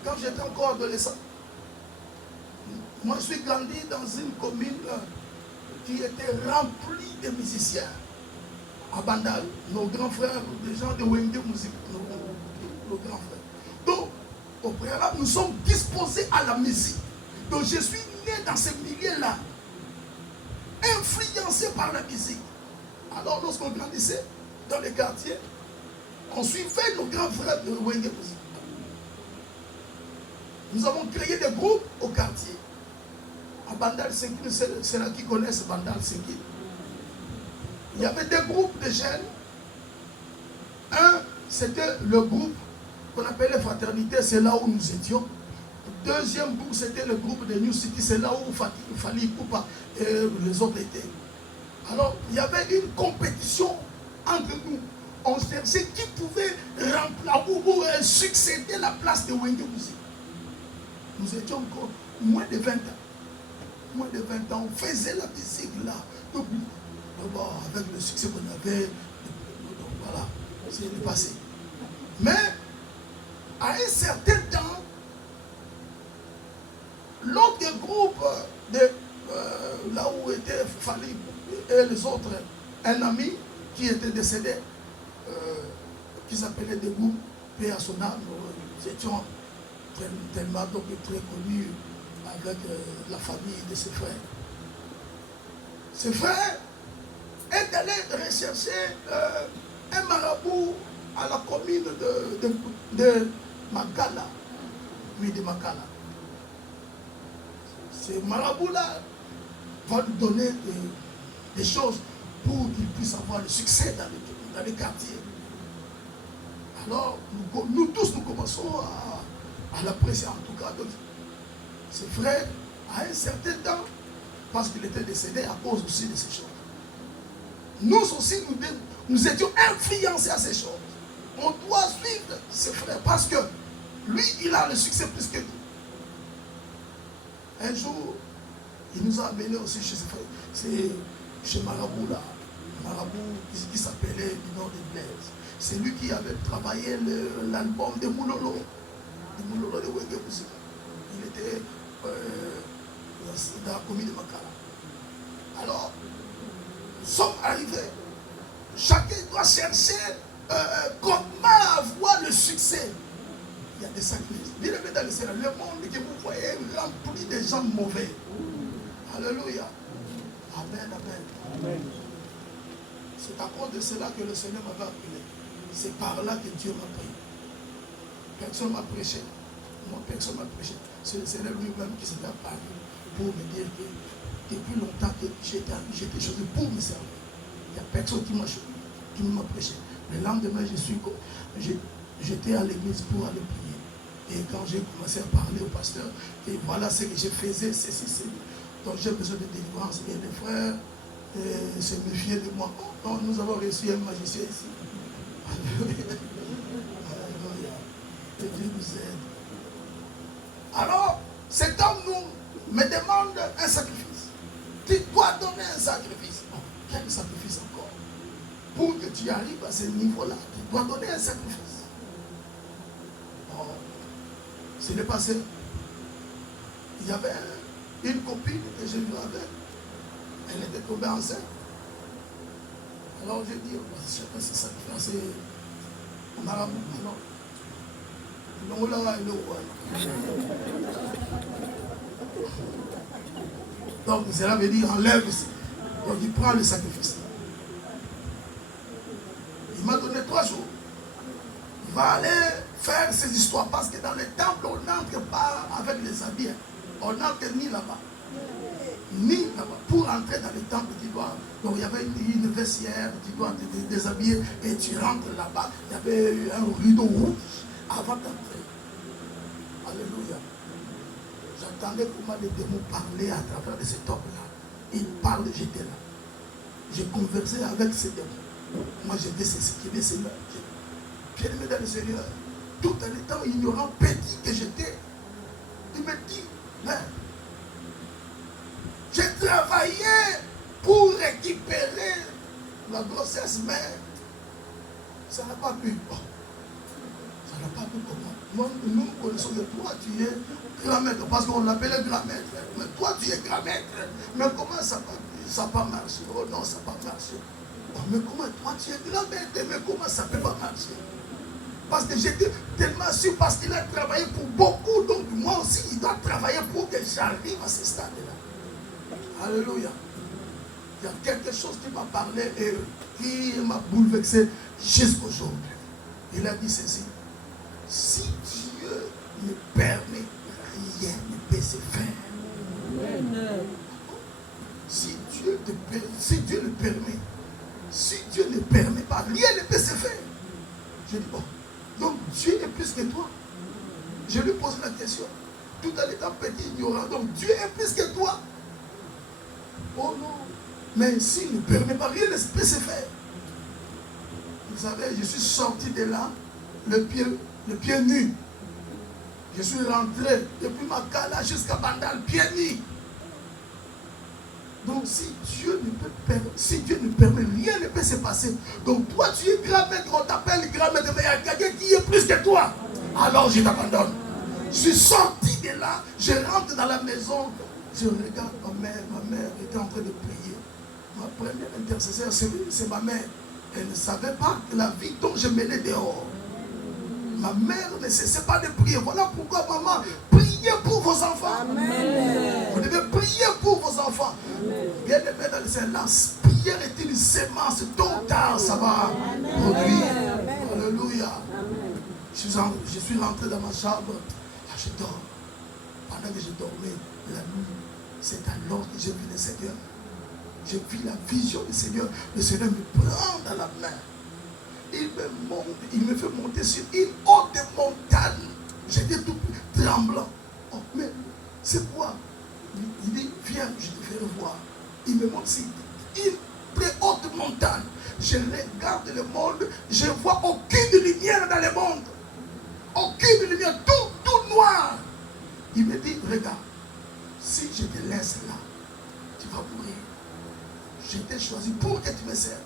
Quand j'étais encore adolescent, moi je suis grandi dans une commune qui était remplie de musiciens. À Bandal, nos grands frères, des gens de Wende Musique, nos grands frères. Donc, au préalable, nous sommes disposés à la musique. Donc, je suis né dans ce milieu-là, influencé par la musique. Alors, lorsqu'on grandissait dans les quartiers, on suivait nos grands frères de Wende Musique. Nous avons créé des groupes au quartier. À Bandal 5, c'est là qui connaissent Bandal 5. Il y avait des groupes de jeunes. Un, c'était le groupe qu'on appelait Fraternité, c'est là où nous étions. Le deuxième groupe, c'était le groupe de New City, c'est là où Fali Poupa et les autres étaient. Alors, il y avait une compétition entre nous. On cherchait qui pouvait remplacer ou succéder la place de Wenge Musique. Nous étions encore moins de 20 ans. Moins de 20 ans, on faisait la musique là. Donc, avec le succès qu'on avait, voilà, c'est le passé. Mais, à un certain temps, l'autre groupe là où était Fali et les autres, un ami qui était décédé, qui s'appelait des groupes Paix à son âme, nous étions tellement donc très connus avec la famille de ses frères. Ses frères est allé rechercher un marabout à la commune de Makala, oui, de Makala. Ce marabout-là va lui donner des choses pour qu'il puisse avoir le succès dans les quartiers. Alors, nous tous, nous commençons à l'apprécier en tout cas. Donc, ses frères, à un certain temps, parce qu'il était décédé à cause aussi de ces choses. Nous aussi, nous étions influencés à ces choses. On doit suivre ses frères parce que lui, il a le succès plus que nous. Un jour, il nous a amenés aussi chez ses frères. C'est chez Marabout là. Marabout qui s'appelait du nom de Blaise. C'est lui qui avait travaillé l'album de Moulolo. De Moulolo de Wenge Musique. Il était dans la commune de Makala. Alors, sommes arrivés. Chacun doit chercher comment avoir le succès. Il y a des sacrifices. Bien-aimés dans le Seigneur, le monde que vous voyez est rempli de gens mauvais. Alléluia. Amen, amen. Amen. C'est à cause de cela que le Seigneur m'avait appelé. C'est par là que Dieu m'a pris. Personne m'a prêché. Non, personne m'a prêché. C'est le Seigneur lui-même qui s'est apparu pour me dire que depuis longtemps que j'étais choisi pour me servir. Il n'y a personne qui m'a prêché. Le lendemain, j'étais à l'église pour aller prier. Et quand j'ai commencé à parler au pasteur, et voilà ce que je faisais, ceci. Donc j'ai besoin de délivrance. Et les frères se méfiaient de moi. Oh, nous avons reçu un magicien ici. Alléluia. Alléluia. Que Dieu nous aide. Alors, cet homme me demande un sacrifice. Tu dois donner un sacrifice. Oh, quel sacrifice encore? Pour que tu arrives à ce niveau-là, tu dois donner un sacrifice. Oh, ce n'est pas ça. Il y avait une copine que j'ai vue avec. Elle était tombée enceinte. Alors j'ai dit, je ne sais pas si ça fait en arabe. Alors, donc cela veut dire enlève ici. Donc il prend le sacrifice. Il m'a donné 3 jours. Il va aller faire ses histoires parce que dans les temples on n'entre pas avec les habits. On n'entre ni là-bas. Ni là-bas. Pour entrer dans les temples, tu dois. Donc il y avait une vestiaire, tu dois te déshabiller et tu rentres là-bas. Il y avait un rideau rouge avant d'entrer. Alléluia. J'entendais comment les démons parlaient à travers de cet homme-là. Il parle, j'étais là. J'ai conversé avec ces démons. Moi j'étais ce qui est Seigneur. Bien-aimé dans le Seigneur. Tout en étant ignorant, petit que j'étais, il me dit, mais j'ai travaillé pour récupérer la grossesse, mais ça n'a pas pu. Oh, ça n'a pas pu comment? Nous connaissons que toi, tu es grand-maître, parce qu'on l'appelait grand-maître. Mais toi, tu es grand-maître. Mais comment ça n'a pas marché? Oh non, ça n'a pas marché. Oh, mais comment toi, tu es grand-maître? Mais comment ça ne peut pas marcher? Parce que j'étais tellement sûr, parce qu'il a travaillé pour beaucoup, donc moi aussi, il doit travailler pour que j'arrive à ce stade-là. Alléluia. Il y a quelque chose qui m'a parlé et qui m'a bouleversé jusqu'aujourd'hui. Il a dit ceci. Si Dieu me permet, rien ne peut se faire. Amen. Si Dieu le permet, si Dieu ne permet pas, rien ne peut se faire. Je dis, bon, donc Dieu est plus que toi. Je lui pose la question. Tout en étant petit, ignorant, donc Dieu est plus que toi. Oh non. Mais s'il ne permet pas, rien ne peut se faire. Vous savez, je suis sorti de là, le pied nu. Je suis rentré depuis Makala jusqu'à Bandal, pied nu. Donc si Dieu ne permet, rien ne peut se passer. Donc toi tu es grand-maître, on t'appelle grand-maître, mais il y a quelqu'un qui est plus que toi. Alors je t'abandonne. Je suis sorti de là, je rentre dans la maison, je regarde ma mère était en train de prier. Ma première intercesseur, c'est ma mère. Elle ne savait pas que la vie dont je menais dehors. Ma mère ne cessait pas de prier. Voilà pourquoi, maman, priez pour vos enfants. Amen. Vous devez prier pour vos enfants. Bien aimé dans le Seigneur, la prière est une sémence. Tôt ou tard, ça va produire. Alléluia. Je suis rentré dans ma chambre. Là, je dors. Pendant que je dormais, la nuit, c'est alors que j'ai vu le Seigneur. J'ai vu la vision du Seigneur. Le Seigneur me prend dans la main. Il me fait monter sur une haute montagne. J'étais tout tremblant. Oh, mais c'est quoi? Il dit, viens, je te fais voir. Il me montre sur une très haute montagne. Je regarde le monde, je ne vois aucune lumière dans le monde. Aucune lumière, tout noir. Il me dit, regarde, si je te laisse là, tu vas mourir. Je t'ai choisi pour que tu me serves.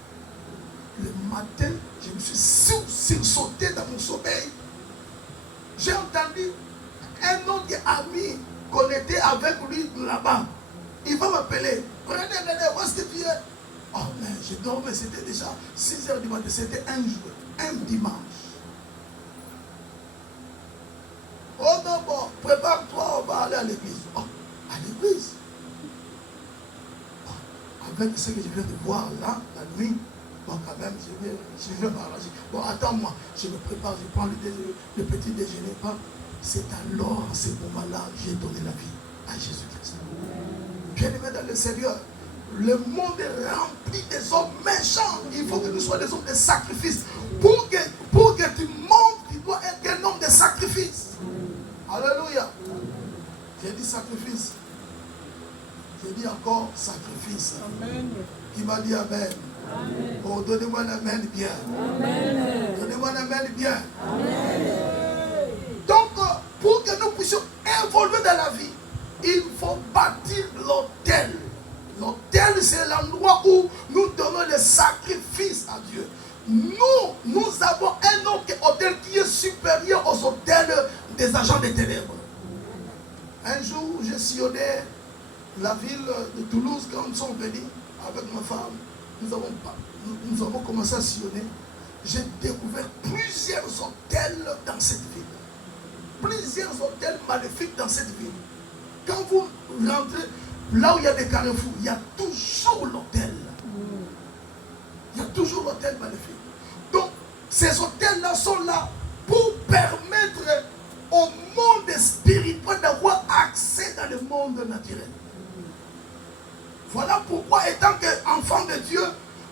Le matin, je me suis sursauté dans mon sommeil. J'ai entendu un autre ami qu'on était avec lui là-bas. Il va m'appeler. Regardez, où est-ce que tu es? Oh, mais je dormais, c'était déjà 6 heures du matin, c'était un dimanche. Oh non, bon, prépare-toi, on va aller à l'église. Oh, à l'église. Oh, avec ce que je viens de voir là, la nuit, bon, quand même, je vais m'arranger. Bon, attends-moi, je me prépare, je prends le petit déjeuner. C'est alors, à ce moment-là, j'ai donné la vie à Jésus-Christ. Bien-aimé dans le Seigneur, le monde est rempli des hommes méchants. Il faut que nous soyons des hommes de sacrifice. Pour que tu montes, tu dois être un homme de sacrifice. Alléluia. J'ai dit sacrifice. J'ai dit encore sacrifice. Amen. Qui m'a dit amen. Amen. Oh, donnez-moi un amen bien. Amen. Donnez-moi un amen bien. Amen. Donc, pour que nous puissions évoluer dans la vie, il faut bâtir l'autel. L'autel, c'est l'endroit où nous donnons les sacrifices à Dieu. Nous avons un autre autel qui est supérieur aux autels des agents des ténèbres. Un jour, j'ai sillonné la ville de Toulouse quand nous sommes venus avec ma femme. Nous avons commencé à sillonner. J'ai découvert plusieurs hôtels dans cette ville. Plusieurs hôtels maléfiques dans cette ville. Quand vous rentrez là où il y a des carrefours, il y a toujours l'hôtel. Il y a toujours l'hôtel maléfique. Donc, ces hôtels-là sont là pour permettre au monde spirituel d'avoir accès dans le monde naturel. Voilà pourquoi, étant qu'enfants de Dieu,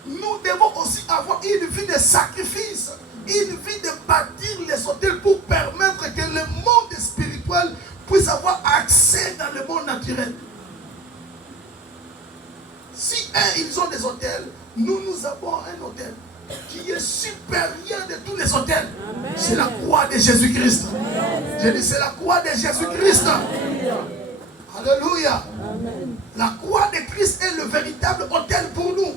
nous devons aussi avoir une vie de sacrifice, une vie de bâtir les hôtels pour permettre que le monde spirituel puisse avoir accès dans le monde naturel. Si ils ont des hôtels, nous avons un hôtel qui est supérieur de tous les hôtels. C'est la croix de Jésus-Christ. Je dis, c'est la croix de Jésus-Christ. Alléluia. Amen. La croix de Christ est le véritable hôtel pour nous.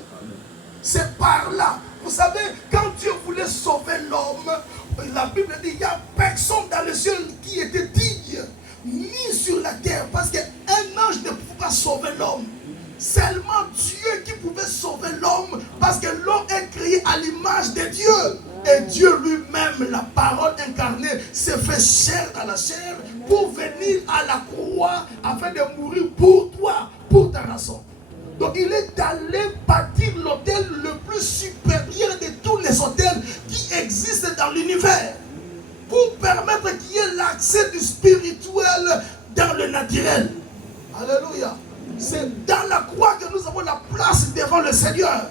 C'est par là. Vous savez, quand Dieu voulait sauver l'homme, la Bible dit qu'il n'y a personne dans le ciel qui était digne, ni sur la terre, parce qu'un ange ne pouvait pas sauver l'homme. Seulement Dieu qui pouvait sauver l'homme, parce que l'homme est créé à l'image de Dieu. Et Dieu lui-même, la parole incarnée, s'est fait chair dans la chair pour venir à la croix afin de mourir pour toi, pour ta raison. Donc il est allé bâtir l'hôtel le plus supérieur de tous les hôtels qui existent dans l'univers, pour permettre qu'il y ait l'accès du spirituel dans le naturel. Alléluia. C'est dans la croix que nous avons la place devant le Seigneur.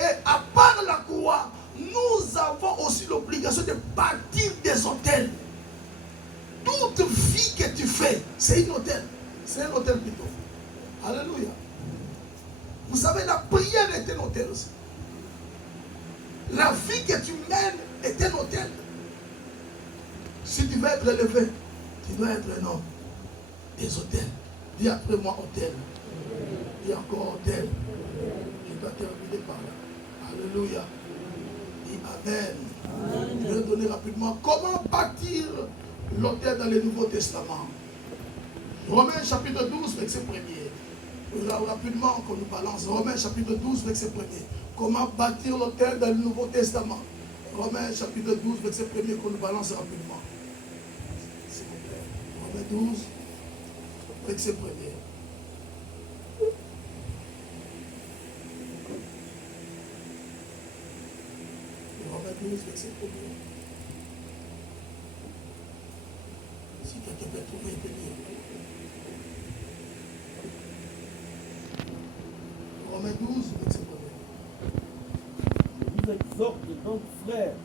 Et à part la croix, nous avons aussi l'obligation de bâtir des hôtels. Toute vie que tu fais, c'est un hôtel. C'est un hôtel plutôt. Alléluia. Vous savez, la prière est un hôtel aussi. La vie que tu mènes est un hôtel. Si tu veux être élevé, tu dois être un homme des hôtels. Dis après moi hôtel. Dis encore hôtel. Je dois terminer par là. Alléluia. Dis amen. Je vais donner rapidement comment bâtir l'hôtel dans le Nouveau Testament. Romains chapitre 12, verset 1er. Rapidement qu'on nous balance. Romains chapitre 12, verset 1er. Comment bâtir l'hôtel dans le Nouveau Testament. Romains chapitre 12, verset 1er qu'on nous balance rapidement. S'il vous plaît. Romains 12, verset 1er. Romains 12, verset 1er. Si quelqu'un peut trouver, il peut lire. Romains 12, verset 1er. Je vous exhorte donc, frères,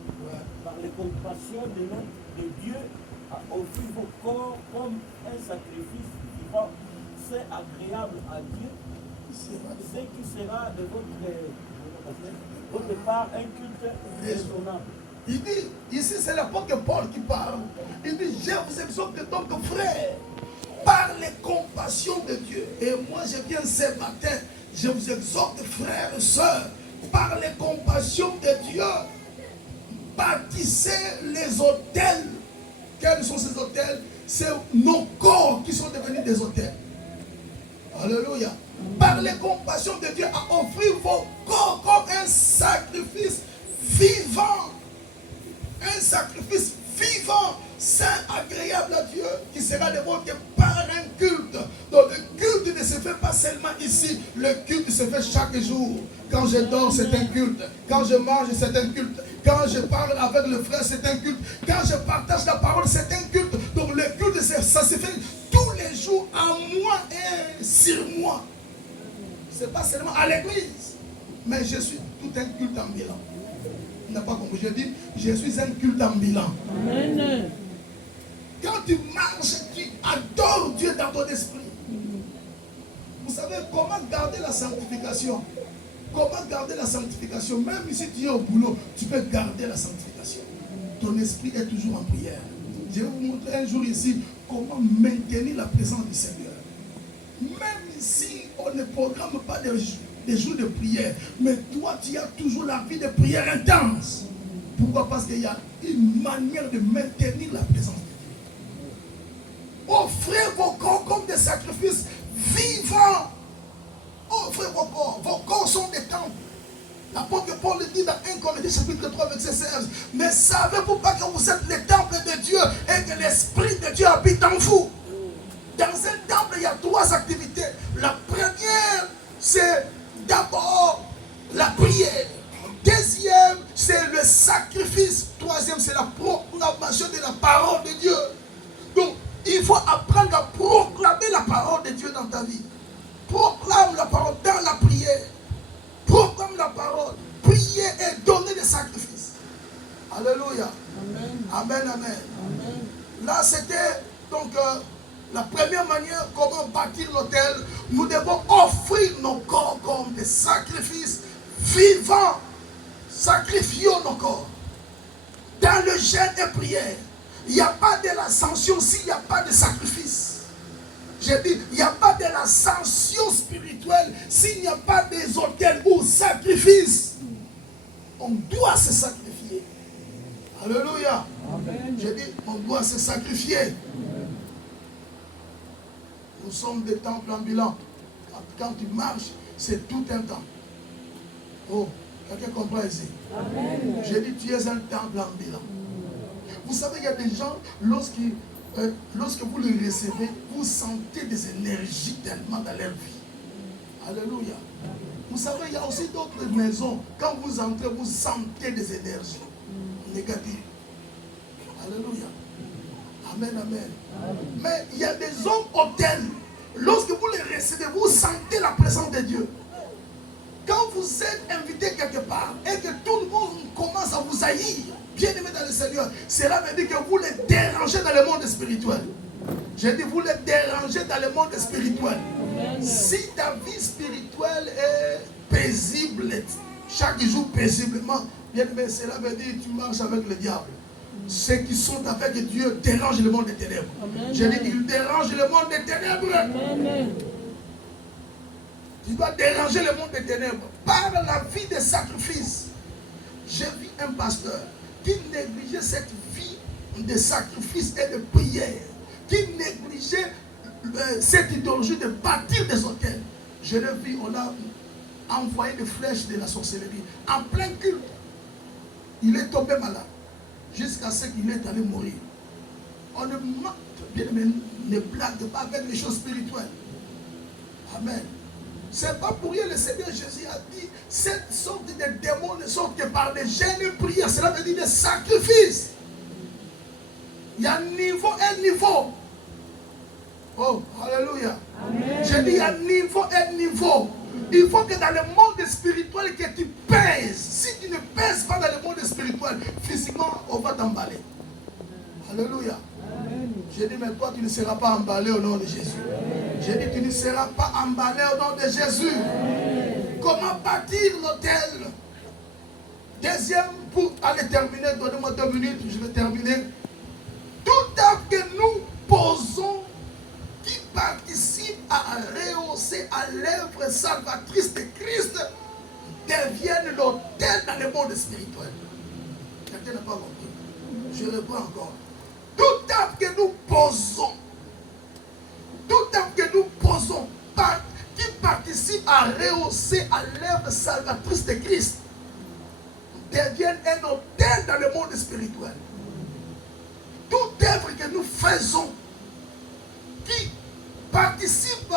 par les compassions de Dieu, à offrir vos corps comme un sacrifice vivant, c'est agréable à Dieu, ce qui sera de votre part un culte raisonnable. Il dit, ici c'est l'apôtre Paul qui parle. Il dit, je vous exhorte donc, frères, par les compassions de Dieu. Et moi je viens ce matin, je vous exhorte, frères et sœurs, par les compassions de Dieu, bâtissez les hôtels. Quels sont ces hôtels? C'est nos corps qui sont devenus des hôtels. Alléluia. Par par les compassions de Dieu, à offrir vos corps comme un sacrifice vivant. Un sacrifice vivant, saint, agréable à Dieu, qui sera dévoté par un culte. Donc le culte ne se fait pas seulement ici, le culte se fait chaque jour. Quand je dors, c'est un culte. Quand je mange, c'est un culte. Quand je parle avec le frère, c'est un culte. Quand je partage la parole, c'est un culte. Donc le culte, ça se fait tous les jours, en moi et sur moi. Ce n'est pas seulement à l'église, mais je suis tout un culte ambulant. Il n'a pas compris. Je dis, je suis un culte ambulant. Amen. Quand tu marches, tu adores Dieu dans ton esprit. Vous savez comment garder la sanctification? Comment garder la sanctification? Même si tu es au boulot, tu peux garder la sanctification. Ton esprit est toujours en prière. Je vais vous montrer un jour ici comment maintenir la présence du Seigneur. Même si on ne programme pas des jours de prière, mais toi tu as toujours la vie de prière intense. Pourquoi? Parce qu'il y a une manière de maintenir la présence de Dieu. Offrez vos corps comme des sacrifices vivants. Offrez vos corps. Vos corps sont des temples. L'apôtre Paul le dit dans 1 Corinthiens chapitre 3 verset 16. Mais savez-vous pas que vous êtes les temples de Dieu et que l'Esprit de Dieu habite en vous? Dans un temple, il y a 3 activités. La première, c'est d'abord la prière. Deuxième, c'est le sacrifice. Troisième, c'est la proclamation de la parole de Dieu. Donc, il faut apprendre à proclamer la parole de Dieu dans ta vie. Proclame la parole dans la prière. Proclame la parole. Prier et donner des sacrifices. Alléluia. Amen. Amen, amen. Amen. Là, c'était donc la première manière comment bâtir l'autel. Nous devons offrir nos corps comme des sacrifices vivants. Sacrifions nos corps. Dans le jeûne et prière, il n'y a pas de l'ascension s'il n'y a pas de sacrifice. J'ai dit, il n'y a pas de l'ascension spirituelle s'il n'y a pas des autels ou sacrifices. On doit se sacrifier. Alléluia. Amen. J'ai dit, on doit se sacrifier. Nous sommes des temples ambulants. Quand tu marches, c'est tout un temps. Oh, quelqu'un comprend ici? Amen. J'ai dit, tu es un temple ambulant. Vous savez, il y a des gens, lorsque vous les recevez, vous sentez des énergies tellement dans leur vie. Alléluia. Vous savez, il y a aussi d'autres maisons. Quand vous entrez, vous sentez des énergies négatives. Alléluia. Amen, amen. Mais il y a des hommes autels. Lorsque vous les recevez, vous sentez la présence de Dieu. Quand vous êtes invité quelque part et que tout le monde commence à vous haïr, bien aimé dans le Seigneur, cela veut dire que vous les dérangez dans le monde spirituel. J'ai dit, vous les dérangez dans le monde spirituel. Si ta vie spirituelle est paisible, chaque jour paisiblement, bien aimé, cela veut dire que tu marches avec le diable. Ceux qui sont avec Dieu dérangent le monde des ténèbres. J'ai dit, ils dérangent le monde des ténèbres. Amen. Tu dois déranger le monde des ténèbres par la vie de sacrifice. J'ai vu un pasteur qui négligeait cette vie de sacrifice et de prière, qui négligeait cette idéologie de bâtir des hôtels. Je l'ai vu, on a envoyé des flèches de la sorcellerie en plein culte. Il est tombé malade jusqu'à ce qu'il est allé mourir. On ne blague pas avec les choses spirituelles. Amen. C'est pas pour rien le Seigneur Jésus a dit cette sorte de démons ne sont que par des jeûnes et prières. Cela veut dire des sacrifices. Il y a un niveau et niveau. Oh, alléluia. J'ai dit il y a niveau et niveau. Il faut que dans le monde spirituel que tu pèses. Si tu ne pèses pas dans le monde spirituel, physiquement on va t'emballer. Alléluia. J'ai dit, mais toi, tu ne seras pas emballé au nom de Jésus. J'ai dit, tu ne seras pas emballé au nom de Jésus. Comment bâtir l'autel? Deuxième, pour aller terminer, donnez-moi 2 minutes, je vais terminer. Tout acte que nous posons qui participe à rehausser à l'œuvre salvatrice de Christ deviennent l'autel dans le monde spirituel. Quelqu'un n'a pas compris. Je réponds encore. Tout acte que nous posons, qui participent à rehausser à l'œuvre salvatrice de Christ deviennent un autel dans le monde spirituel. Toute œuvre que nous faisons qui participe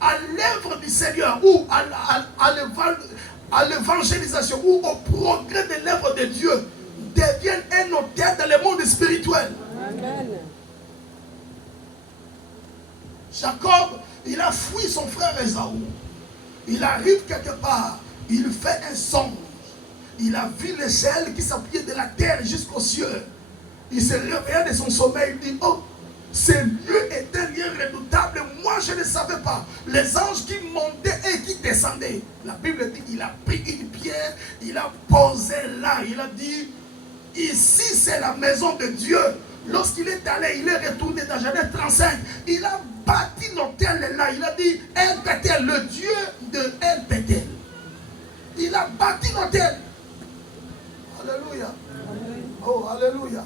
à l'œuvre du Seigneur ou à l'évangélisation ou au progrès de l'œuvre de Dieu deviennent un autel dans le monde spirituel. Amen. Jacob, il a fui son frère Ésaü. Il arrive quelque part, il fait un songe. Il a vu l'échelle qui s'appuyait de la terre jusqu'aux cieux. Il se réveilla de son sommeil, il dit, oh, ce lieu est un lieu redoutable. Moi, je ne savais pas. Les anges qui montaient et qui descendaient. La Bible dit qu'il a pris une pierre, il a posé là. Il a dit, ici, c'est la maison de Dieu. Lorsqu'il est allé, il est retourné dans Genèse 35. Il a bâti l'autel là. Il a dit, El Bethel, le Dieu de El Bethel. Il a bâti l'autel. Alléluia. Oh, alléluia.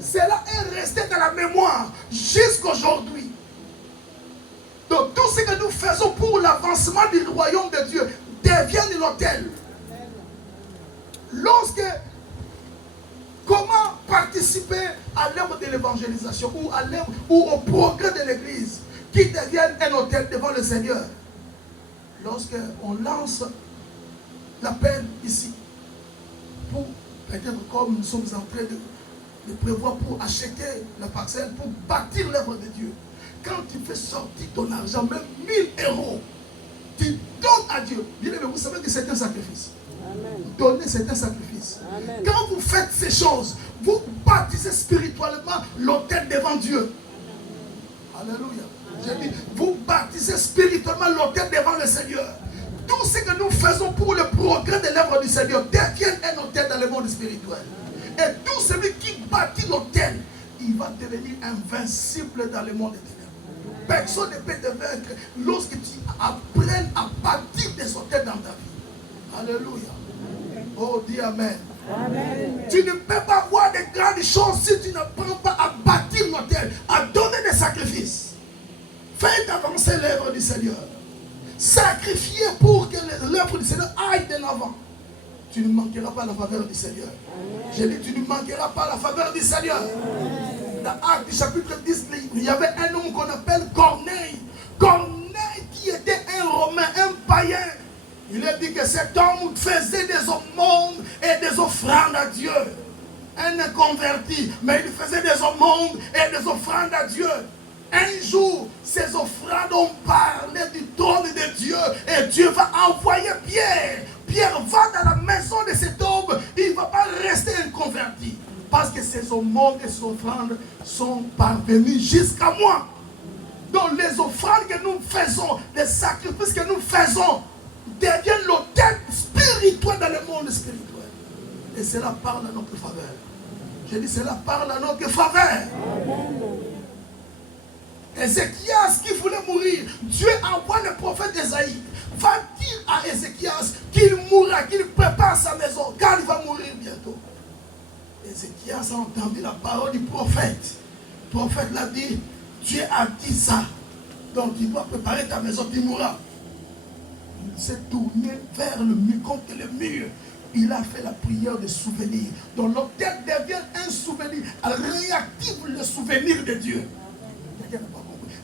Cela est resté dans la mémoire jusqu'aujourd'hui. Donc tout ce que nous faisons pour l'avancement du royaume de Dieu devient l'autel. Comment participer à l'œuvre de l'évangélisation ou à l'œuvre ou au progrès de l'église qui devienne un autel devant le Seigneur? Lorsqu'on lance l'appel ici pour peut-être comme nous sommes en train de prévoir pour acheter la parcelle, pour bâtir l'œuvre de Dieu. Quand tu fais sortir ton argent, même 1000 €, tu donnes à Dieu. Bien aimé, vous savez que c'est un sacrifice. Amen. Donner, c'est un sacrifice. Amen. Quand vous faites ces choses, vous bâtissez spirituellement l'autel devant Dieu. Alléluia. J'ai dit, vous bâtissez spirituellement l'autel devant le Seigneur. Tout ce que nous faisons pour le progrès de l'œuvre du Seigneur devient un autel dans le monde spirituel. Et tout celui qui bâtit l'autel, il va devenir invincible dans le monde des ténèbres. Personne ne peut te vaincre lorsque tu apprennes à bâtir des autels dans ta vie. Alléluia. Oh, dis Amen. Amen. Tu ne peux pas voir de grandes choses si tu n'apprends pas à bâtir l'autel, à donner des sacrifices. Faites avancer l'œuvre du Seigneur. Sacrifier pour que l'œuvre du Seigneur aille de l'avant. Tu ne manqueras pas la faveur du Seigneur. J'ai dit, tu ne manqueras pas la faveur du Seigneur. Dans Actes chapitre 10, il y avait un homme qu'on appelle Corneille. Corneille qui était un Romain, un païen. Il a dit que cet homme faisait des aumônes et des offrandes à Dieu. Un inconverti, mais il faisait des aumônes et des offrandes à Dieu. Un jour, ces offrandes ont parlé du trône de Dieu et Dieu va envoyer Pierre. Pierre va dans la maison de cet homme, il ne va pas rester inconverti. Parce que ces aumônes et ces offrandes sont parvenues jusqu'à moi. Donc les offrandes que nous faisons, les sacrifices que nous faisons, deviennent l'autel spirituel dans le monde spirituel. Et cela parle à notre faveur. Je dis, cela parle à notre faveur. Ézéchias qui voulait mourir, Dieu envoie le prophète Esaïe. Va dire à Ézéchias qu'il mourra, qu'il prépare sa maison, car il va mourir bientôt. Ézéchias a entendu la parole du prophète. Le prophète l'a dit, Dieu a dit ça. Donc tu dois préparer ta maison, tu mourras. Il s'est tourné vers le mur, contre le mur. Il a fait la prière de souvenir. Donc l'autel devient un souvenir. Elle réactive le souvenir de Dieu.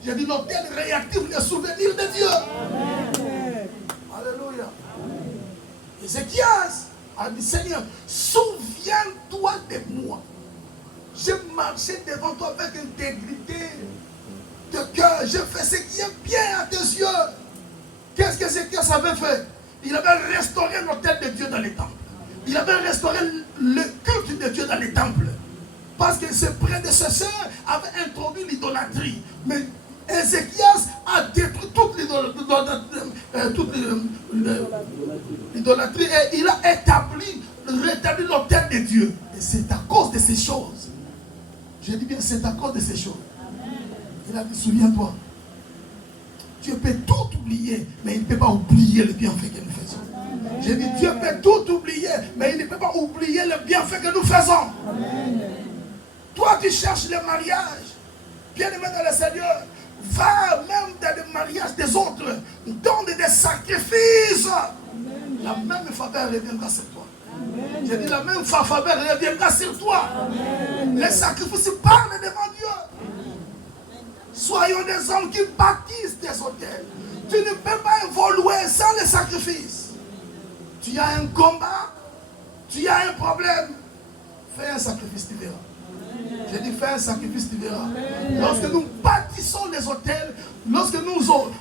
J'ai dit l'autel réactive le souvenir de Dieu. Amen. Alléluia. Ézéchias a dit, Seigneur, souviens-toi de moi. J'ai marché devant toi avec intégrité de cœur. J'ai fait ce qui est bien à tes yeux. Qu'est-ce que Ézéchias avait fait? Il avait restauré l'autel de Dieu dans les temples. Il avait restauré le culte de Dieu dans les temples. Parce que ses prédécesseurs avaient introduit l'idolâtrie. Mais Ézéchias a détruit toute l'idolâtrie et il a rétabli l'autel de Dieu. Et c'est à cause de ces choses. Je dis bien, c'est à cause de ces choses. Il a dit, souviens-toi. Dieu peut tout oublier, mais il ne peut pas oublier le bienfait que nous faisons. J'ai dit, Dieu peut tout oublier, mais il ne peut pas oublier le bienfait que nous faisons. Toi, tu cherches le mariage. Bien-aimé dans le Seigneur, va même dans le mariage des autres, donne des sacrifices. La même faveur reviendra sur toi. J'ai dit la même faveur reviendra sur toi. Les sacrifices parlent devant Dieu. Soyons des hommes qui bâtissent des hôtels. Tu ne peux pas évoluer sans les sacrifices. Tu as un combat, tu as un problème, fais un sacrifice, tu verras. J'ai dit fais un sacrifice, tu verras. Lorsque nous bâtissons les hôtels, lorsque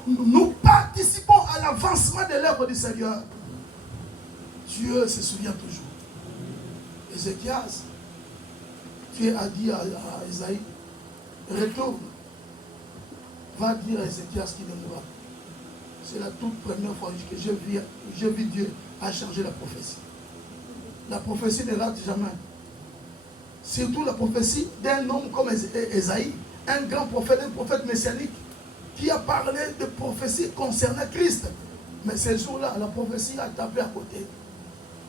nous participons à l'avancement de l'œuvre du Seigneur, Dieu se souvient toujours. Ézéchias, Dieu a dit à Isaïe, retourne, va dire à Ézéchias qu'il est mort. C'est la toute première fois que j'ai vu Dieu a changé la prophétie. La prophétie ne rate jamais. Surtout la prophétie d'un homme comme Ésaïe, un grand prophète, un prophète messianique, qui a parlé de prophétie concernant Christ. Mais ce jour-là, la prophétie a tapé à côté.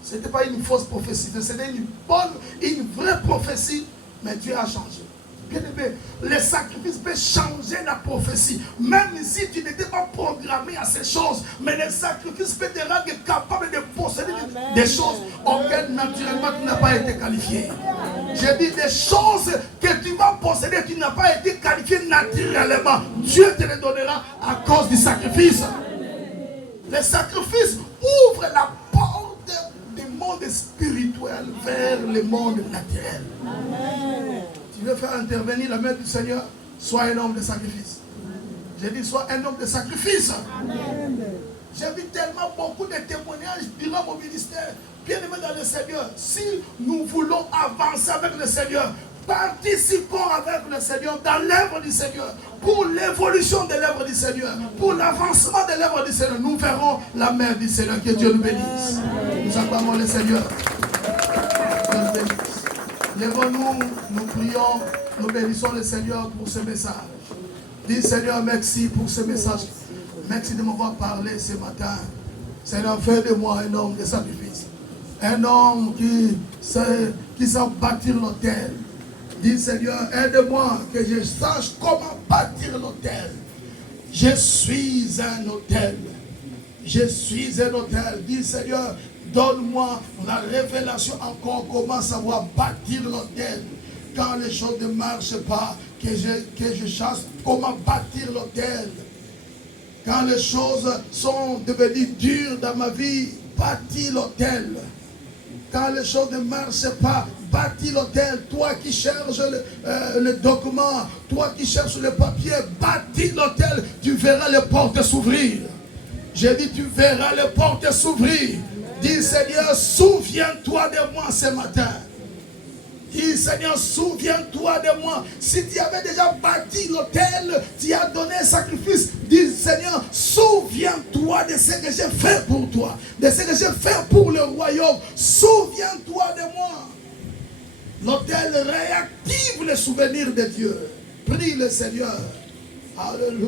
Ce n'était pas une fausse prophétie, c'était une vraie prophétie, mais Dieu a changé. Bien aimé, les sacrifices peuvent changer la prophétie. Même si tu n'étais pas programmé à ces choses, mais les sacrifices peuvent te rendre capable de posséder des choses auxquelles naturellement tu n'as pas été qualifié. J'ai dit des choses que tu vas posséder, tu n'as pas été qualifié naturellement. Dieu te les donnera à cause du sacrifice. Les sacrifices ouvrent la porte du monde spirituel vers le monde naturel. Amen. Tu veux faire intervenir la main du Seigneur, sois un homme de sacrifice. J'ai dit, sois un homme de sacrifice. Amen. J'ai vu tellement beaucoup de témoignages durant mon ministère. Bien aimé dans le Seigneur, si nous voulons avancer avec le Seigneur, participons avec le Seigneur dans l'œuvre du Seigneur, pour l'évolution de l'œuvre du Seigneur, pour l'avancement de l'œuvre du Seigneur, nous verrons la main du Seigneur. Que Dieu nous bénisse. Nous acclamons le Seigneur. Dieu nous bénisse. Lèvons-nous, nous prions, nous bénissons le Seigneur pour ce message. Dis Seigneur, merci pour ce message. Merci de m'avoir parlé ce matin. Seigneur, fais de moi un homme de sacrifice. Un homme qui sait bâtir l'autel. Dis Seigneur, aide-moi que je sache comment bâtir l'autel. Je suis un autel. Je suis un autel. Dis Seigneur, donne-moi la révélation encore comment savoir bâtir l'autel. Quand les choses ne marchent pas, que je sache comment bâtir l'autel. Quand les choses sont devenues dures dans ma vie, bâtis l'autel. Quand les choses ne marchent pas, bâtis l'autel. Toi qui cherches le document, toi qui cherches le papier, bâtis l'autel. Tu verras les portes s'ouvrir. J'ai dit, tu verras les portes s'ouvrir. Dis Seigneur, souviens-toi de moi ce matin. Dis Seigneur, souviens-toi de moi. Si tu avais déjà bâti l'autel, tu as donné un sacrifice. Dis Seigneur, souviens-toi de ce que j'ai fait pour toi. De ce que j'ai fait pour le royaume. Souviens-toi de moi. L'autel réactive les souvenirs de Dieu. Prie le Seigneur. Alléluia.